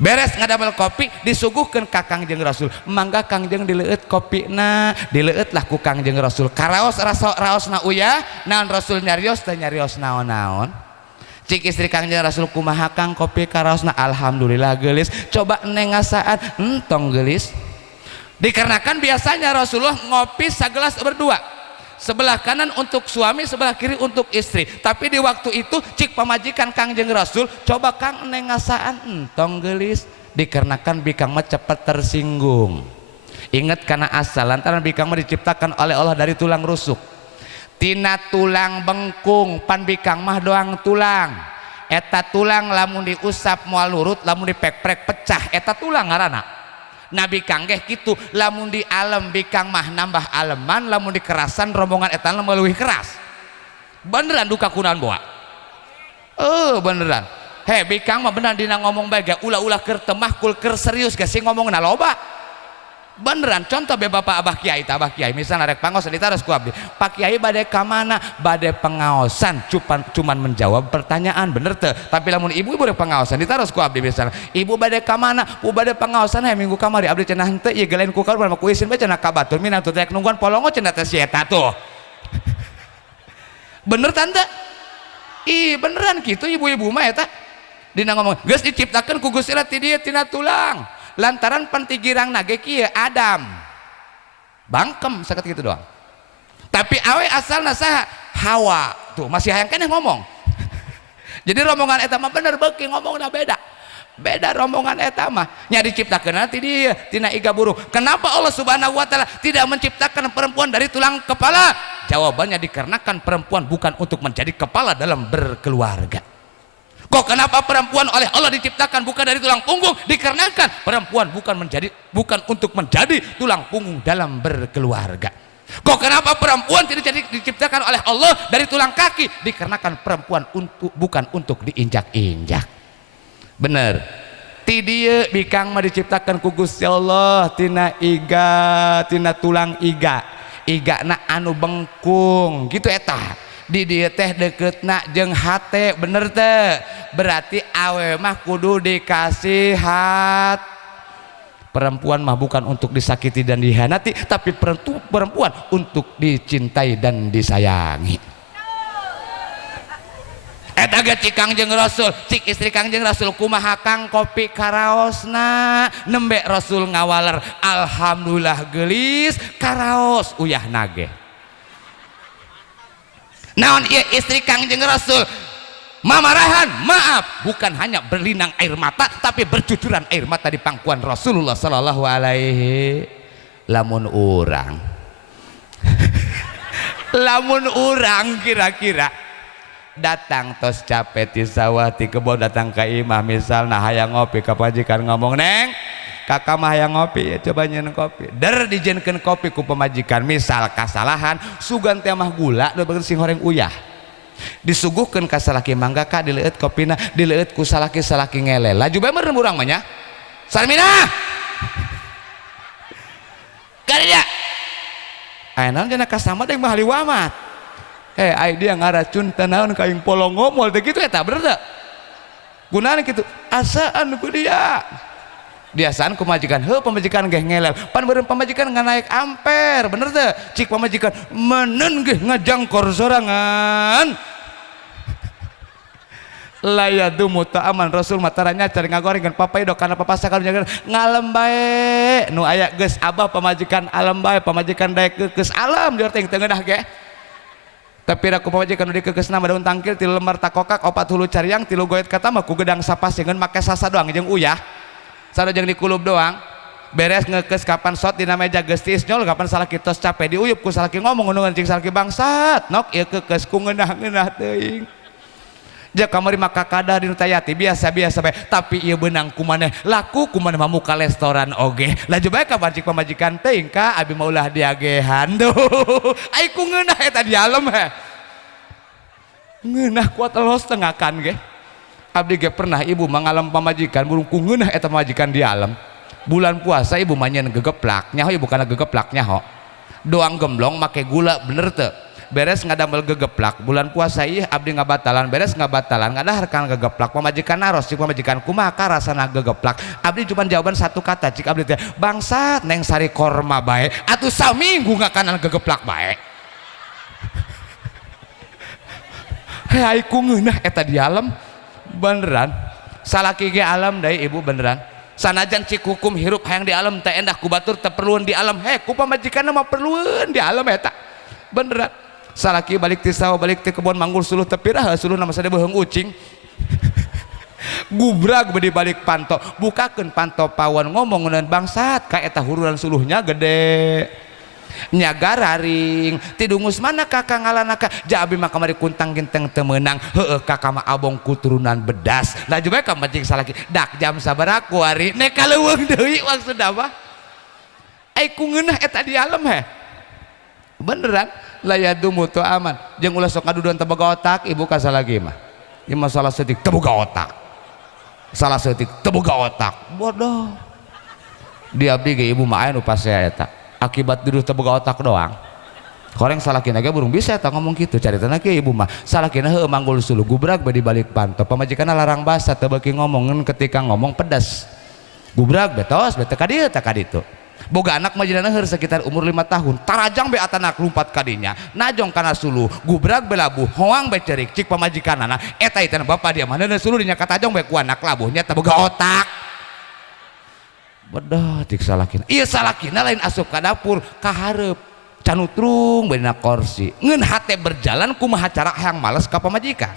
Beres ngadamel kopi disuguhkeun ka Kangjeng Rasul, mangga Kangjeng dileueut kopina, dileueutlah ku Kangjeng Rasul. Karaos raosna uyah, naon Rasul nyarios teh nyarios naon-naon. Cik istri Kangjeng Rasul kumaha Kang kopi karaosna? Alhamdulillah geulis. Coba eneng ngasaan? Entong geulis. Dikarenakan biasanya Rasulullah ngopi sagelas berdua. Sebelah kanan untuk suami, sebelah kiri untuk istri. Tapi di waktu itu cik pamajikan Kangjeng Rasul, coba Kang eneng ngasaan? Entong geulis. Dikarenakan bikang mah cepat tersinggung. Ingat karena asal lantaran bikang mah diciptakan oleh Allah dari tulang rusuk. Tina tulang bengkung, pan bikang mah doang tulang. Eta tulang lamun diusap moal lurut, lamun dipek-prek pecah, eta tulang ngaranna. Nabi kanggeh gitu, lamun di alam bikang mah nambah aleman, lamun di kerasan rombongan etan leuwih keras. Beneran duka kunaan boa. Beneran. he bikang mah beneran dina ngomong bae ge ulah-ulah keur teu mahkul keur serius ge sing ngomongna loba beneran. Contoh be bapak abah kiai tah abah kiai misalnya rek pangaosan ditaros ku abdi pak kiai bade ka mana bade pengaosan cuman menjawab pertanyaan bener teu tapi lamun ibu rek pangaosan ditaros ku abdi misalnya ibu bade ka mana bu bade pengaosan he minggu kamari abdi cenah henteu ieu gelain ku karuan ku isin bae cenah ka batur mina teh rek nungguan polongo cenah teh si eta tuh bener tante ih beneran gitu ibu-ibu mah eta dina ngomong geus diciptakeun ku Gusti Allah ti dieu tina tulang lantaran pentigirang nage kieu Adam bangkem saket gitu doang tapi awe asalna saha Hawa tuh masih hayang keneh ngomong jadi rombongan eta mah bener beuki ngomongna beda rombongan eta mah nya diciptakeun ti dieu tina iga burung. Kenapa Allah Subhanahu wa taala tidak menciptakan perempuan dari tulang kepala? Jawabannya dikarenakan perempuan bukan untuk menjadi kepala dalam berkeluarga. Kok kenapa perempuan oleh Allah diciptakan bukan dari tulang punggung? Dikarenakan perempuan bukan untuk menjadi tulang punggung dalam berkeluarga. Kok kenapa perempuan tidak diciptakan oleh Allah dari tulang kaki? Dikarenakan perempuan bukan untuk diinjak-injak. Bener. Ti dieu bikang mah diciptakan ku Gusti Allah tina tulang igana anu bengkung gitu eta. Di dieu teh deketna jeung hate bener teh berarti awe mah kudu dikasih perempuan mah bukan untuk disakiti dan dihianati tapi perempuan untuk dicintai dan disayangi. Eta ge cik Kangjeng Rasul cik istri Kangjeng Rasul kumaha kang kopi karaosna nembe Rasul ngawaler alhamdulillah geulis karaos uyah nage naon ieu istri Kangjeng Rasul mamarahan maaf bukan hanya berlinang air mata tapi bercucuran air mata di pangkuan Rasulullah sallallahu alaihi lamun urang kira-kira datang tos capek di sawah di kebon datang ke imah misalnya hayang ngopi ka pajikan ngomong neng kakak mah hayang ngopi ya coba nyeun kopi dijieunkeun kopi ku pemajikan misal kasalahan sugan teh mah gula da beun sing horeng uyah disuguhkeun ka salaki mangga ka dileueut kopina dileueut ku salaki ngelel laju bae meureun urang mah nya salmina kadinya aya naon cenah kasama deung mah haliwamat ai dia ngaracun teh naon ka aing polongo moal teh kitu eta bener teh gunaana kitu asaan ku dia biasaan ku majikan heuh pamajikan geh ngelel pan beureum pamajikan nganaek amper bener teh cik pamajikan meuneun geh ngajangkor sorangan layadumu ta'aman Rasul mataranya cari ngagorengkeun papaido kana papasakan ngalem bae nu aya geus abah pamajikan alem bae pamajikan daek geus alam dior teh teu ngeudah ge tapi raku pamajikan nu dikeukesna daun tangkil 3 lembar takokak 4 hulu cariang 3 goet kata mah ku gedang sapas jeung make sasa doang jeung uyah sarojeng di kulub doang beres ngeukes kapan shot dina meja geus tiis nyol kapan salaki tos capek diuyup ku salaki ngomong nu cing salaki bangsat nok ieu keukes ku ngeunah-ngeunah teuing jak kamari maka kadah dinu tayati biasa-biasa bae tapi ieu beunang kumaneh laku kumaneh mah muka restoran oge laju bae ka bacik pamajikan teuing ka abi mah ulah diagehan duh ai ku ngeunah eta di alem he ngeunah kuat los tengakan ge abdi ge pernah ibu mangalam pamajikan burung ku ngeunah eta pamajikan di alam bulan puasa ibu manyeun gegeplak nyaho ibu kana gegeplak nyaho doang gemblong make gula bener teu beres ngadamel gegeplak bulan puasa ieu abdi ngabatalan beres ngabatalan ngadahar kana gegeplak pamajikan naros cik pamajikan kumaha ka rasana gegeplak abdi cuma jawaban satu kata cik abdi teh bangsat neng sari korma bae atuh saminggu ngakanan gegeplak bae hei ku ngeunah eta di alam beneran salaki ge alam dai ibu beneran sanajan cik hukum hirup hayang di alam teh endah ku batur teh perluan di alam ku pamajikanna mah perluan di alam eta beneran salaki balik ti sawah balik ti kebon manggul suluh tepi raha suluh nama sadaya beheung ucing gubrag di balik panto bukakeun panto pawon ngomong ngeun bangsat ka eta hururan suluhnya gede nyagararing tidungus mana kakak ngalanaka jabi mah kamari kuntang genteng teu meunang heueuh kakak mah abong kuturunan bedas laju bae ka majing salaki dak jam sabaraha ku ari nek kaleuweung deui maksudna mah ai ku ngeunah eta di alam he beneran layadumu tu aman jeung ulah sok ngaduduan teu boga otak ibu ka salagi mah ieu masalah sedik teu boga otak salah setik teboga otak bodoh di abdi ge ibu mah aya nu pas saya eta akibat duduh teboga otak doang koreng salakina ge burung bisa eta ngomong kitu caritana ge ibu mah salakina heuh manggul sulu gubrak be di balik panto pamajikanna larang basa teu beuki ngomong ketika ngomong pedas gubrak betos bete ka dieu teh ka ditu boga anak majinana heur sekitar umur 5 tahun tarajang be atanak lumpat kadinya najong kana sulu gubrak be labuh hoang be ceurik cik pamajikanana eta itana bapa dia mana sulu dinya katajong be ku anak labuhnya teu boga otak bedah cik salakina ieu salakina lain asup ka dapur ka hareup canutrung beuna kursi ngeun hate berjalan kumaha cara hayang males ka pamajikan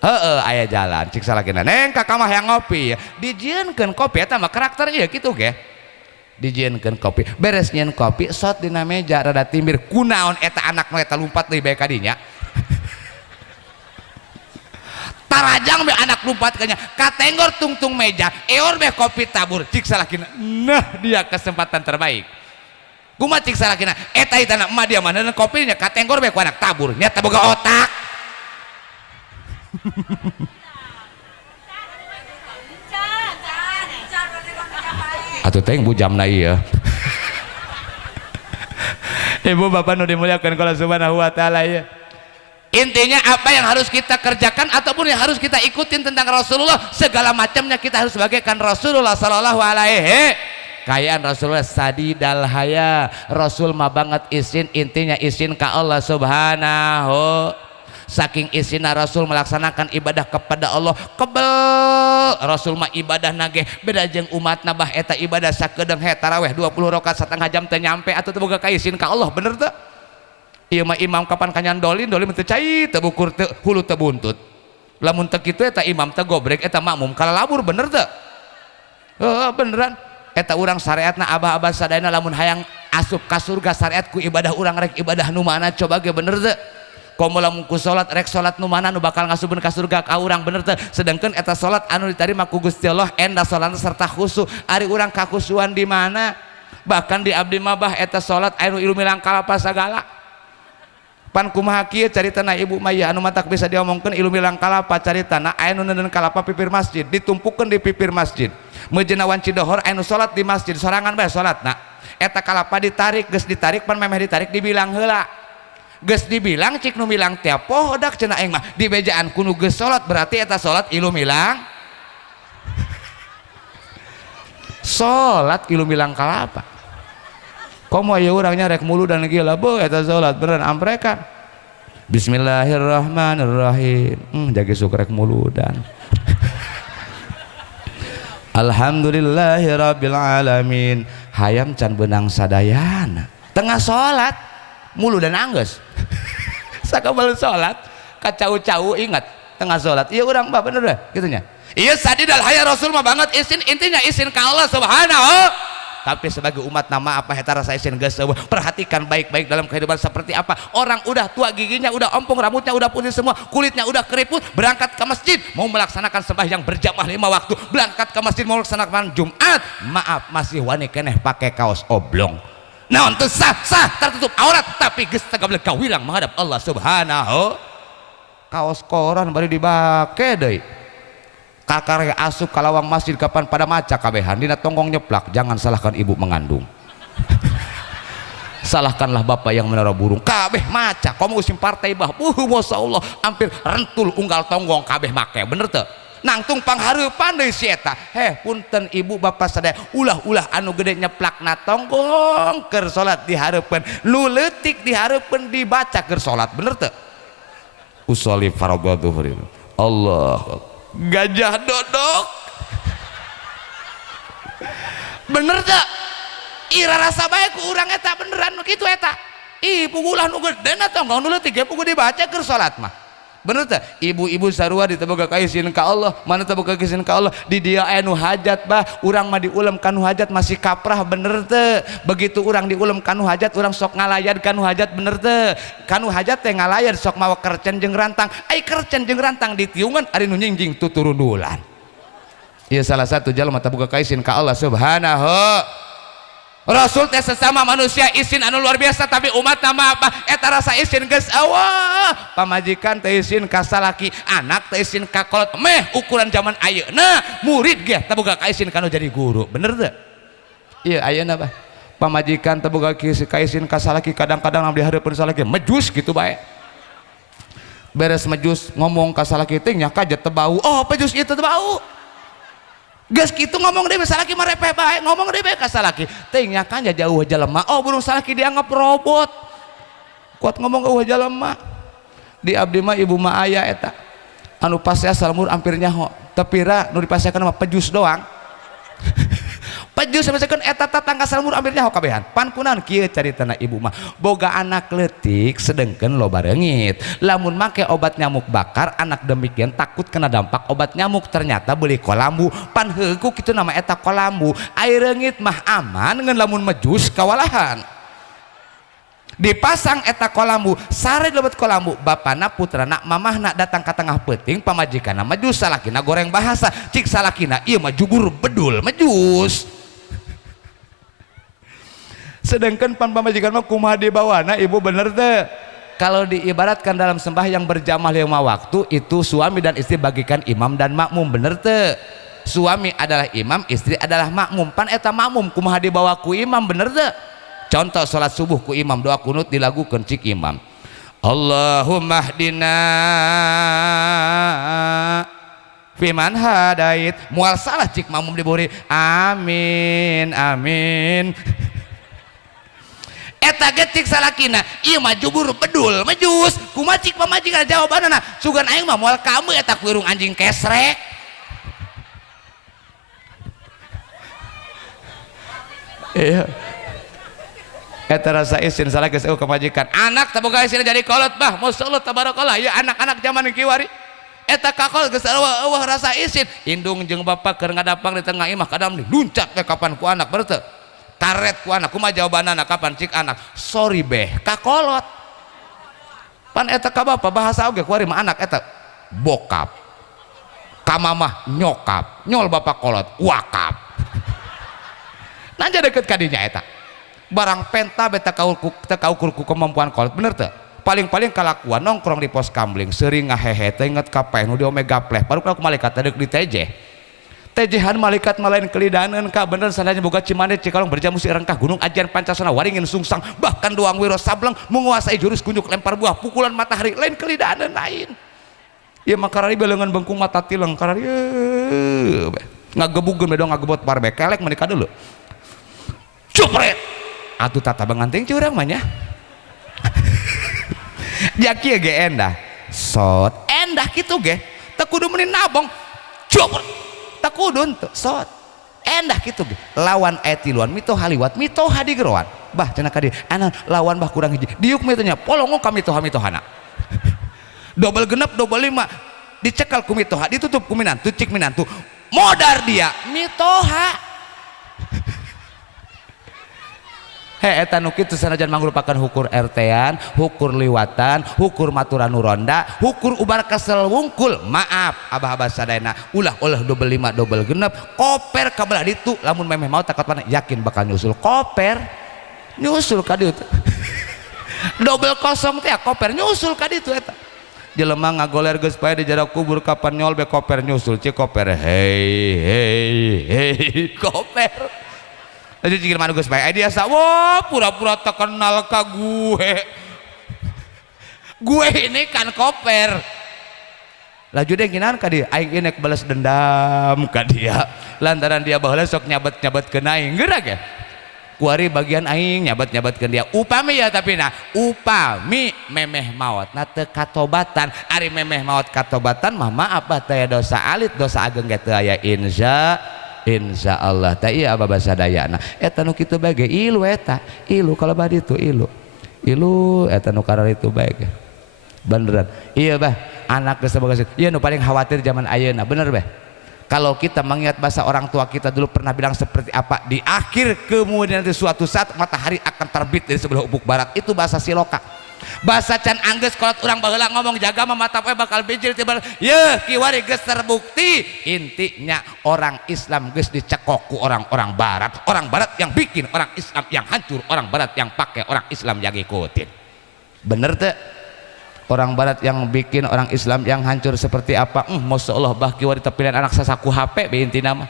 heeh aya jalan cik salakina neng kakak mah hayang ngopi dijieunkeun kopi eta mah karakter ieu kitu ge dijieunkeun kopi beres nyieun kopi sot dina meja rada timbir kunaon eta anak nu eta lumpat deui bae ka dinya tarajang be anak lumpat kanya katenggor tungtung meja eor be kopi tabur cik salakina nah dia kesempatan terbaik kumaha cik salakina eta itana emak dia mana kopinya katenggor be ku anak tabur nya teu boga otak atuh teh bujamna ieu ibu bapak nu dimuliakeun Allah Subhanahu wa taala ya intinya apa yang harus kita kerjakan ataupun yang harus kita ikutin tentang Rasulullah segala macamnya kita harus bagaikan Rasulullah sallallahu alaihi kayaan Rasulullah sadidal haya Rasul mah banget izin intinya izin ka Allah Subhanahu saking isina Rasul melaksanakan ibadah kepada Allah kebel Rasul mah ibadah nage beda jeung umat nabah eta ibadah sakedeung he taraweh 20 rakaat setengah jam teu nyampe atuh teu boga kaisin ka Allah bener teu ieu mah imam kapan kanyan dolin teu cai teu bukur teu hulu teu buntut lamun teu kitu eta imam teu gobrek eta makmum kalalabur bener teu beneran eta urang syariatna abah-abah sadayana lamun hayang asup ka surga syariat ku ibadah urang rek ibadah nu mana coba ge bener teu komo lamun ku salat rek salat nu mana nu bakal ngasupkeun ka surga ka urang bener teh sedangkan eta salat anu ditarima ku Gusti Allah endah salatna serta khusyuk ari urang kakusuan di mana bahkan di abdi mah bah eta salat anu ilmu langkalapa sagala pan kumaha kieu caritana ibu maya anu matak bisa diomongkeun ilmu langkalapa caritana anu neuneun kalapa pipir masjid ditumpukeun di pipir masjid meujeuna wanci dohor anu salat di masjid sorangan bae salatna eta kalapa ditarik geus ditarik pan memeh ditarik dibilang heula geus dibilang cik nu milang tiap pohodak cenah aing mah di bejaan kuno geus salat berarti eta salat ilu milang salat ilu milang kalapa komo aya urangnya rek mulu dan gila beuh eta salat beneran amprekan bismillahirrahmanirrahim jage suk rek mulu dan alhamdulillahirabbil alamin hayam can beunang sadayana tengah salat mulu dan angges sakabal salat kacau-cau ingat tengah salat iya urang bah bener deh gitunya iya sadidal haya Rasul mah banget izin intinya izin ka Allah Subhanahu tapi sebagai umat nama apa eta rasa izin geus perhatikan baik-baik dalam kehidupan seperti apa orang udah tua giginya udah ompong rambutnya udah putih semua kulitnya udah keriput berangkat ke masjid mau melaksanakan sembahyang berjamaah 5 waktu berangkat ke masjid mau melaksanakan Jumat maaf masih wani keneh pakai kaos oblong naon teu sah tertutup aurat tapi geus tagableg kawilang menghadap Allah Subhanahu kaos koran bari dibake deui kakare asup ka lawang masjid kapan pada maca kabehan dina tonggong nyeplak jangan salahkan ibu mengandung salahkanlah bapak yang menara burung kabeh maca komo usim partai bah masyaallah hampir rentul unggal tonggong kabeh make bener teu nangtung panghareupan deui si eta punten ibu bapak sadaya ulah-ulah anu gede nyeplakna tonggong keur salat dihareupeun nu leutik dihareupeun dibaca keur salat bener teu usolli fardhu dhuhri Allah gajah dodok bener teu ira rasa bae ku urang eta beneran kitu eta pugulah nu gedena tonggong nu leutik ge pugu dibaca keur salat mah bener teh ibu-ibu sarua ditebuka kaisin ka Allah mana tebuka kaisin ka Allah di dia anu hajat bah urang mah diulem kanu hajat masih kaprah bener teh begitu urang diulem kanu hajat urang sok ngalayad kanu hajat bener teh kanu hajat teh ngalayad sok mawa kercen jeung rantang ai kercen jeung rantang ditiungan ari nu nyingjing tuturudulan ieu salah satu jalma tebuka kaisin ka Allah Subhanahu Rasul teh sesama manusia izin anu luar biasa, tapi umat nama apa eta rasa izin geus eueuh. Pamajikan teh izin ka salaki, anak teh izin ka kolot, meh ukuran zaman ayeuna murid ge teu boga kaizin kana jadi guru, bener teu? Ieu ayeuna bah pamajikan teu boga kaizin ka salaki, kadang-kadang di hareupeun salaki mejus gitu bae. Beres mejus ngomong ka salaki teh nya kajet teu bau, oh pejus ieu teu bau. Geus kitu ngomong deui salaki mah repeh bae, ngomong deui bae ka salaki teh nya kan jauh jelema, oh burung salaki dianggap robot kuat ngomong eueuh jelema. Di abdi mah ibu mah aya eta anu pasea salmur hampir nyaho tepira nu dipasekeun mah pejus doang. Pejus sabesakeun eta tatangga salmur hampir nyaho kabehan. Pan kunaon kieu caritana ibu mah boga anak leutik sedengkeun loba reungit, lamun make obat nyamuk bakar anak demikian takut kena dampak obat nyamuk, ternyata beli kolambu. Pan heuku kitu nama eta kolambu. Air reungit mah aman ngan lamun mejus kawalahan dipasang eta kolambu, sare lebet kolambu, bapana putrana mamahna datang ka tengah peuting, pamajikanna mejus, salakina goreng bahasa, cik salakina ieu mah jubur bedul mejus. Sedangkan pan pamajikan mah kumaha dibawana ibu bener teh. Kalau diibaratkan dalam sembahyang berjamaah 5 waktu itu suami dan istri bagikan imam dan makmum, bener teh? Suami adalah imam, istri adalah makmum. Pan eta makmum kumaha dibawa ku imam, bener teh? Contoh salat subuh ku imam doa kunut dilagukeun cik imam. Allahumma hdina fiman hadait, moal salah cik makmum diburi amin amin. Eta getik salakina ieu mah jubur bedul mejus, kumaha cik pamajikan jawabanana sugan aing mah moal kamu eta kuirung anjing kesrek. Iya eta rasa izin salah geus eueuh kamajikan, anak teu boga izin jadi kolot bah, masyaallah tabarakallah ya anak-anak zaman kiwari eta kakol geus eueuh rasa izin, indung jeung bapa keur ngadapang di tengah imah kadang luncat teh kapan ku anak bener teu? Karet ku anak kumaha jawabanana kapan cik anak, sorry beh kakolot. Pan eta ka bapa bahasa oge kuari mah anak eta bokap, ka mamah nyokap, nyol bapa kolot wakap. Nanja deket ka dinya eta barang penta beta kaukur ku kemampuan kolot, bener teu? Paling-paling kalakuan nongkrong di pos kamling seuring ngahehe teh inget kape nu di omega pleh baru ku malaikat deuk di tejeh. Tejehan malaikat malain kelidaneun ka bener sananya boga cimande cikalong berjamu si rengkah gunung ajian pancasona waringin sungsang bahkan doang wiro sableng menguasai jurus kunjuk lempar buah pukulan matahari lain kelidaneun lain. Ieu mah karari beuleungan bengkung mata tileng karari ngagebugkeun be dong ngagebot parbe kelek menikah dulu. Cupret. Atuh tata banganting curang mah nya. Jaki ge endah. Sot endah kitu ge teu kudu meuni nabong. Cupret. Tak kudu ente sot endah gitu lawan etiluan mito haliwat mito hadigeroan bah cenah ka dieu anan lawan bah kurang hiji diuk mitonya polongong ka mitoha-mitohana double genep double 5 dicekal ku mitoha ditutup ku minantu cik minantu modar dia mitoha. Eta nu kitu sanajan mangrupakan hukur RT-an, hukur liwatan, hukur maturan nu ronda, hukur ubar kesel wungkul. Maaf abah-abah sadayana ulah double 5 double genep koper kabelah ditu lamun memeh mau takot mana yakin bakal nyusul koper nyusul ka ditu. Double kosong teh koper nyusul ka ditu eta. Jelema ngagoler geus pae di jarak kubur kapan nyol be koper nyusul cik koper hei koper. Jadi jikir mana Gus baik dia sa, wah pura-pura tak kenal ka gue ini kan koper laju deh kinan ka dia aing inek balas dendam ka dia lantaran dia baheula sok nyabat-nyabat ke aing geura ge kuari bagian aing nyabat-nyabat ke dia upami ya tapi nah upami memeh maot na teu katobatan ari memeh maot katobatan mah maaf teh dosa alit dosa ageng ge teu aya insya Allah tak iya abah sadayana eta nu kitu bae ge ilu eta ilu kalau badi itu ilu eta nu karar itu bae ge beneran iya bah anak geus boga iya nu paling khawatir zaman ayeuna bener bah kalau kita mengingat bahasa orang tua kita dulu pernah bilang seperti apa di akhir kemudian nanti suatu saat matahari akan terbit dari sebelah ufuk barat itu bahasa siloka bahasa can anggeus kolot urang baheula ngomong jaga mah mata poe bakal bijil tiba yeuh kiwari geus terbukti intinya orang Islam geus dicekok ku orang-orang barat yang bikin orang Islam yang hancur, orang barat yang pakai orang Islam yang ikutin. Bener teu? Orang barat yang bikin orang Islam yang hancur seperti apa? Masya Allah bah kiwari tepilihan anak sasaku HP intina mah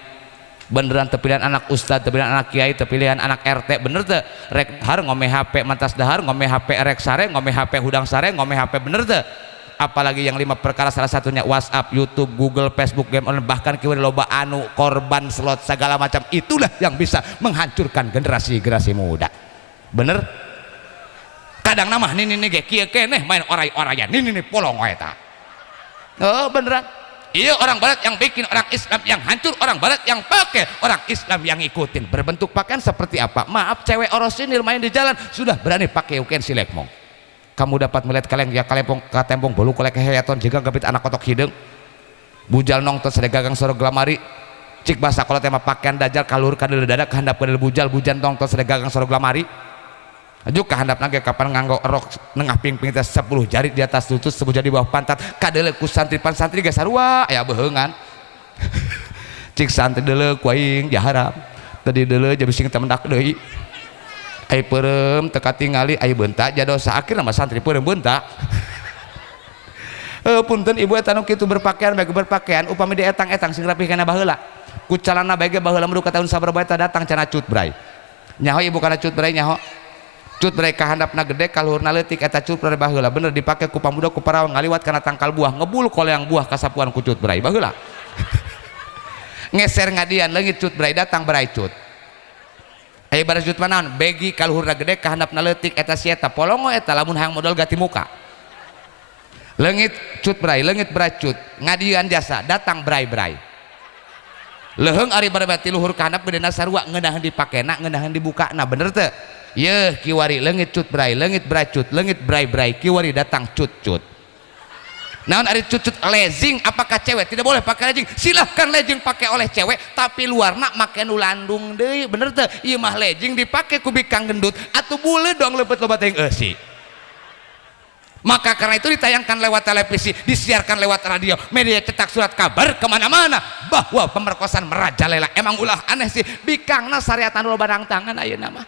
beneran tepilihan anak ustad, tepilihan anak kiai, tepilihan anak RT. Bener teu? Rek dahar ngome HP mantas dahar, ngome HP rek sare, ngome HP hudang sare, ngome HP. Bener teu? Apalagi yang 5 perkara, salah satunya WhatsApp, YouTube, Google, Facebook, game online, bahkan kiwari loba anu korban slot segala macam. Itulah yang bisa menghancurkan generasi muda. Bener? Kadang nama ini ge kieu keneh main oray-orayan ini polong eta. Oh beneran. Iya orang barat yang bikin orang Islam yang hancur, orang barat yang pakai orang Islam yang ikutin. Berbentuk pakaian seperti apa? Maaf, cewek orosinil main di jalan sudah berani pakai uken silekmong. Kamu dapat melihat kaleng ya kalempong katempong bolu kolek heyaton juga gabit anak kotok hideung. Bujal nongtot sedegagang soro glamari. Cik basa kalau tema pakaian dajal kalur kadel dadak handap kadel bujal nongtot sedegagang soro glamari. Ajuk kehandap nage kapan nganggo rok nengah ping-ping teh 10 jari di atas lutut 10 jari di bawah pantat kadele ku santri ge sarua aya beheungan. Cik santri deuleu ku aing jaharap tadi deuleu jadi sing teh mendak deui ai peureum teu katingali ai beuntak jadosa akhirna mah santri peureum beuntak. Punten ibu eta nu kitu berpakaian bage berpakaian upami di etang-etang sing rapih kana baheula ku calana bage baheula mudu ka taun sabaraha eta datang cenah cut bray nyaho ibu kana cut bray nyaho cut mereka handapna gede kaluhurna leutik eta cut bray baheula bener dipake ku pamuda ku parawan ngaliwat kana tangkal buah ngebul koleang buah kasapuan ku cut bray baheula ngeser ngadian leungit cut bray datang bray cut aya bara cut manaon begi kaluhurna gede ka handapna leutik eta si eta polongo eta lamun hayang modal gati muka leungit cut bray leungit bray cut ngadian jasa datang bray leheung ari barbati luhur ka handap gedena sarua ngeunaheun dipakena ngeunaheun dibukana bener teu yeuh kiwari leungit cut bray leungit bray cut leungit bray kiwari datang cut naon ari cut lezing apakah cewek tidak boleh pakai lezing silahkan lezing pakai oleh cewek tapi luarna make nu landung deui bener teu ieu mah lezing dipake ku bikang gendut atuh bule dong leupeut loba teh eusi. Maka karena itu ditayangkan lewat televisi, disiarkan lewat radio, media cetak, surat kabar kemana-mana bahwa pemerkosaan merajalela. Emang ulah aneh sih, bikangna syariatan loba barang tangan ayeuna mah.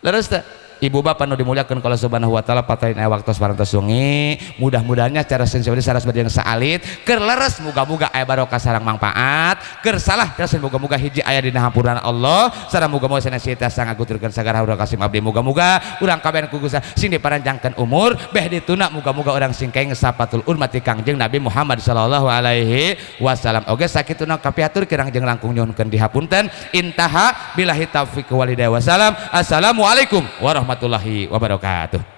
Leres teh? Ibu bapak nu dimuliakeun ku Allah Subhanahu wa taala patahin aya waktos parantos sungi mudah-mudahannya cara sensibilitas saras bade yang saalit keur leres muga-muga aya barokah sareng manfaat keur salah dasar muga-muga hiji aya dina hampuran Allah sareng muga-muga sanesieun sang aguturkeun sagara haura kasim abdi muga-muga urang kabeh ku Gusti sing diparanjangkeun umur beh dituna muga-muga urang sing kaeng sapatul urmati Kangjeng Nabi Muhammad sallallahu alaihi wasallam oge sakituna kapiatur kirang jeung langkung nyuhunkeun dihapunten intaha billahi taufiq wal hidayah wasalam assalamualaikum warahmatullahi wabarakatuh.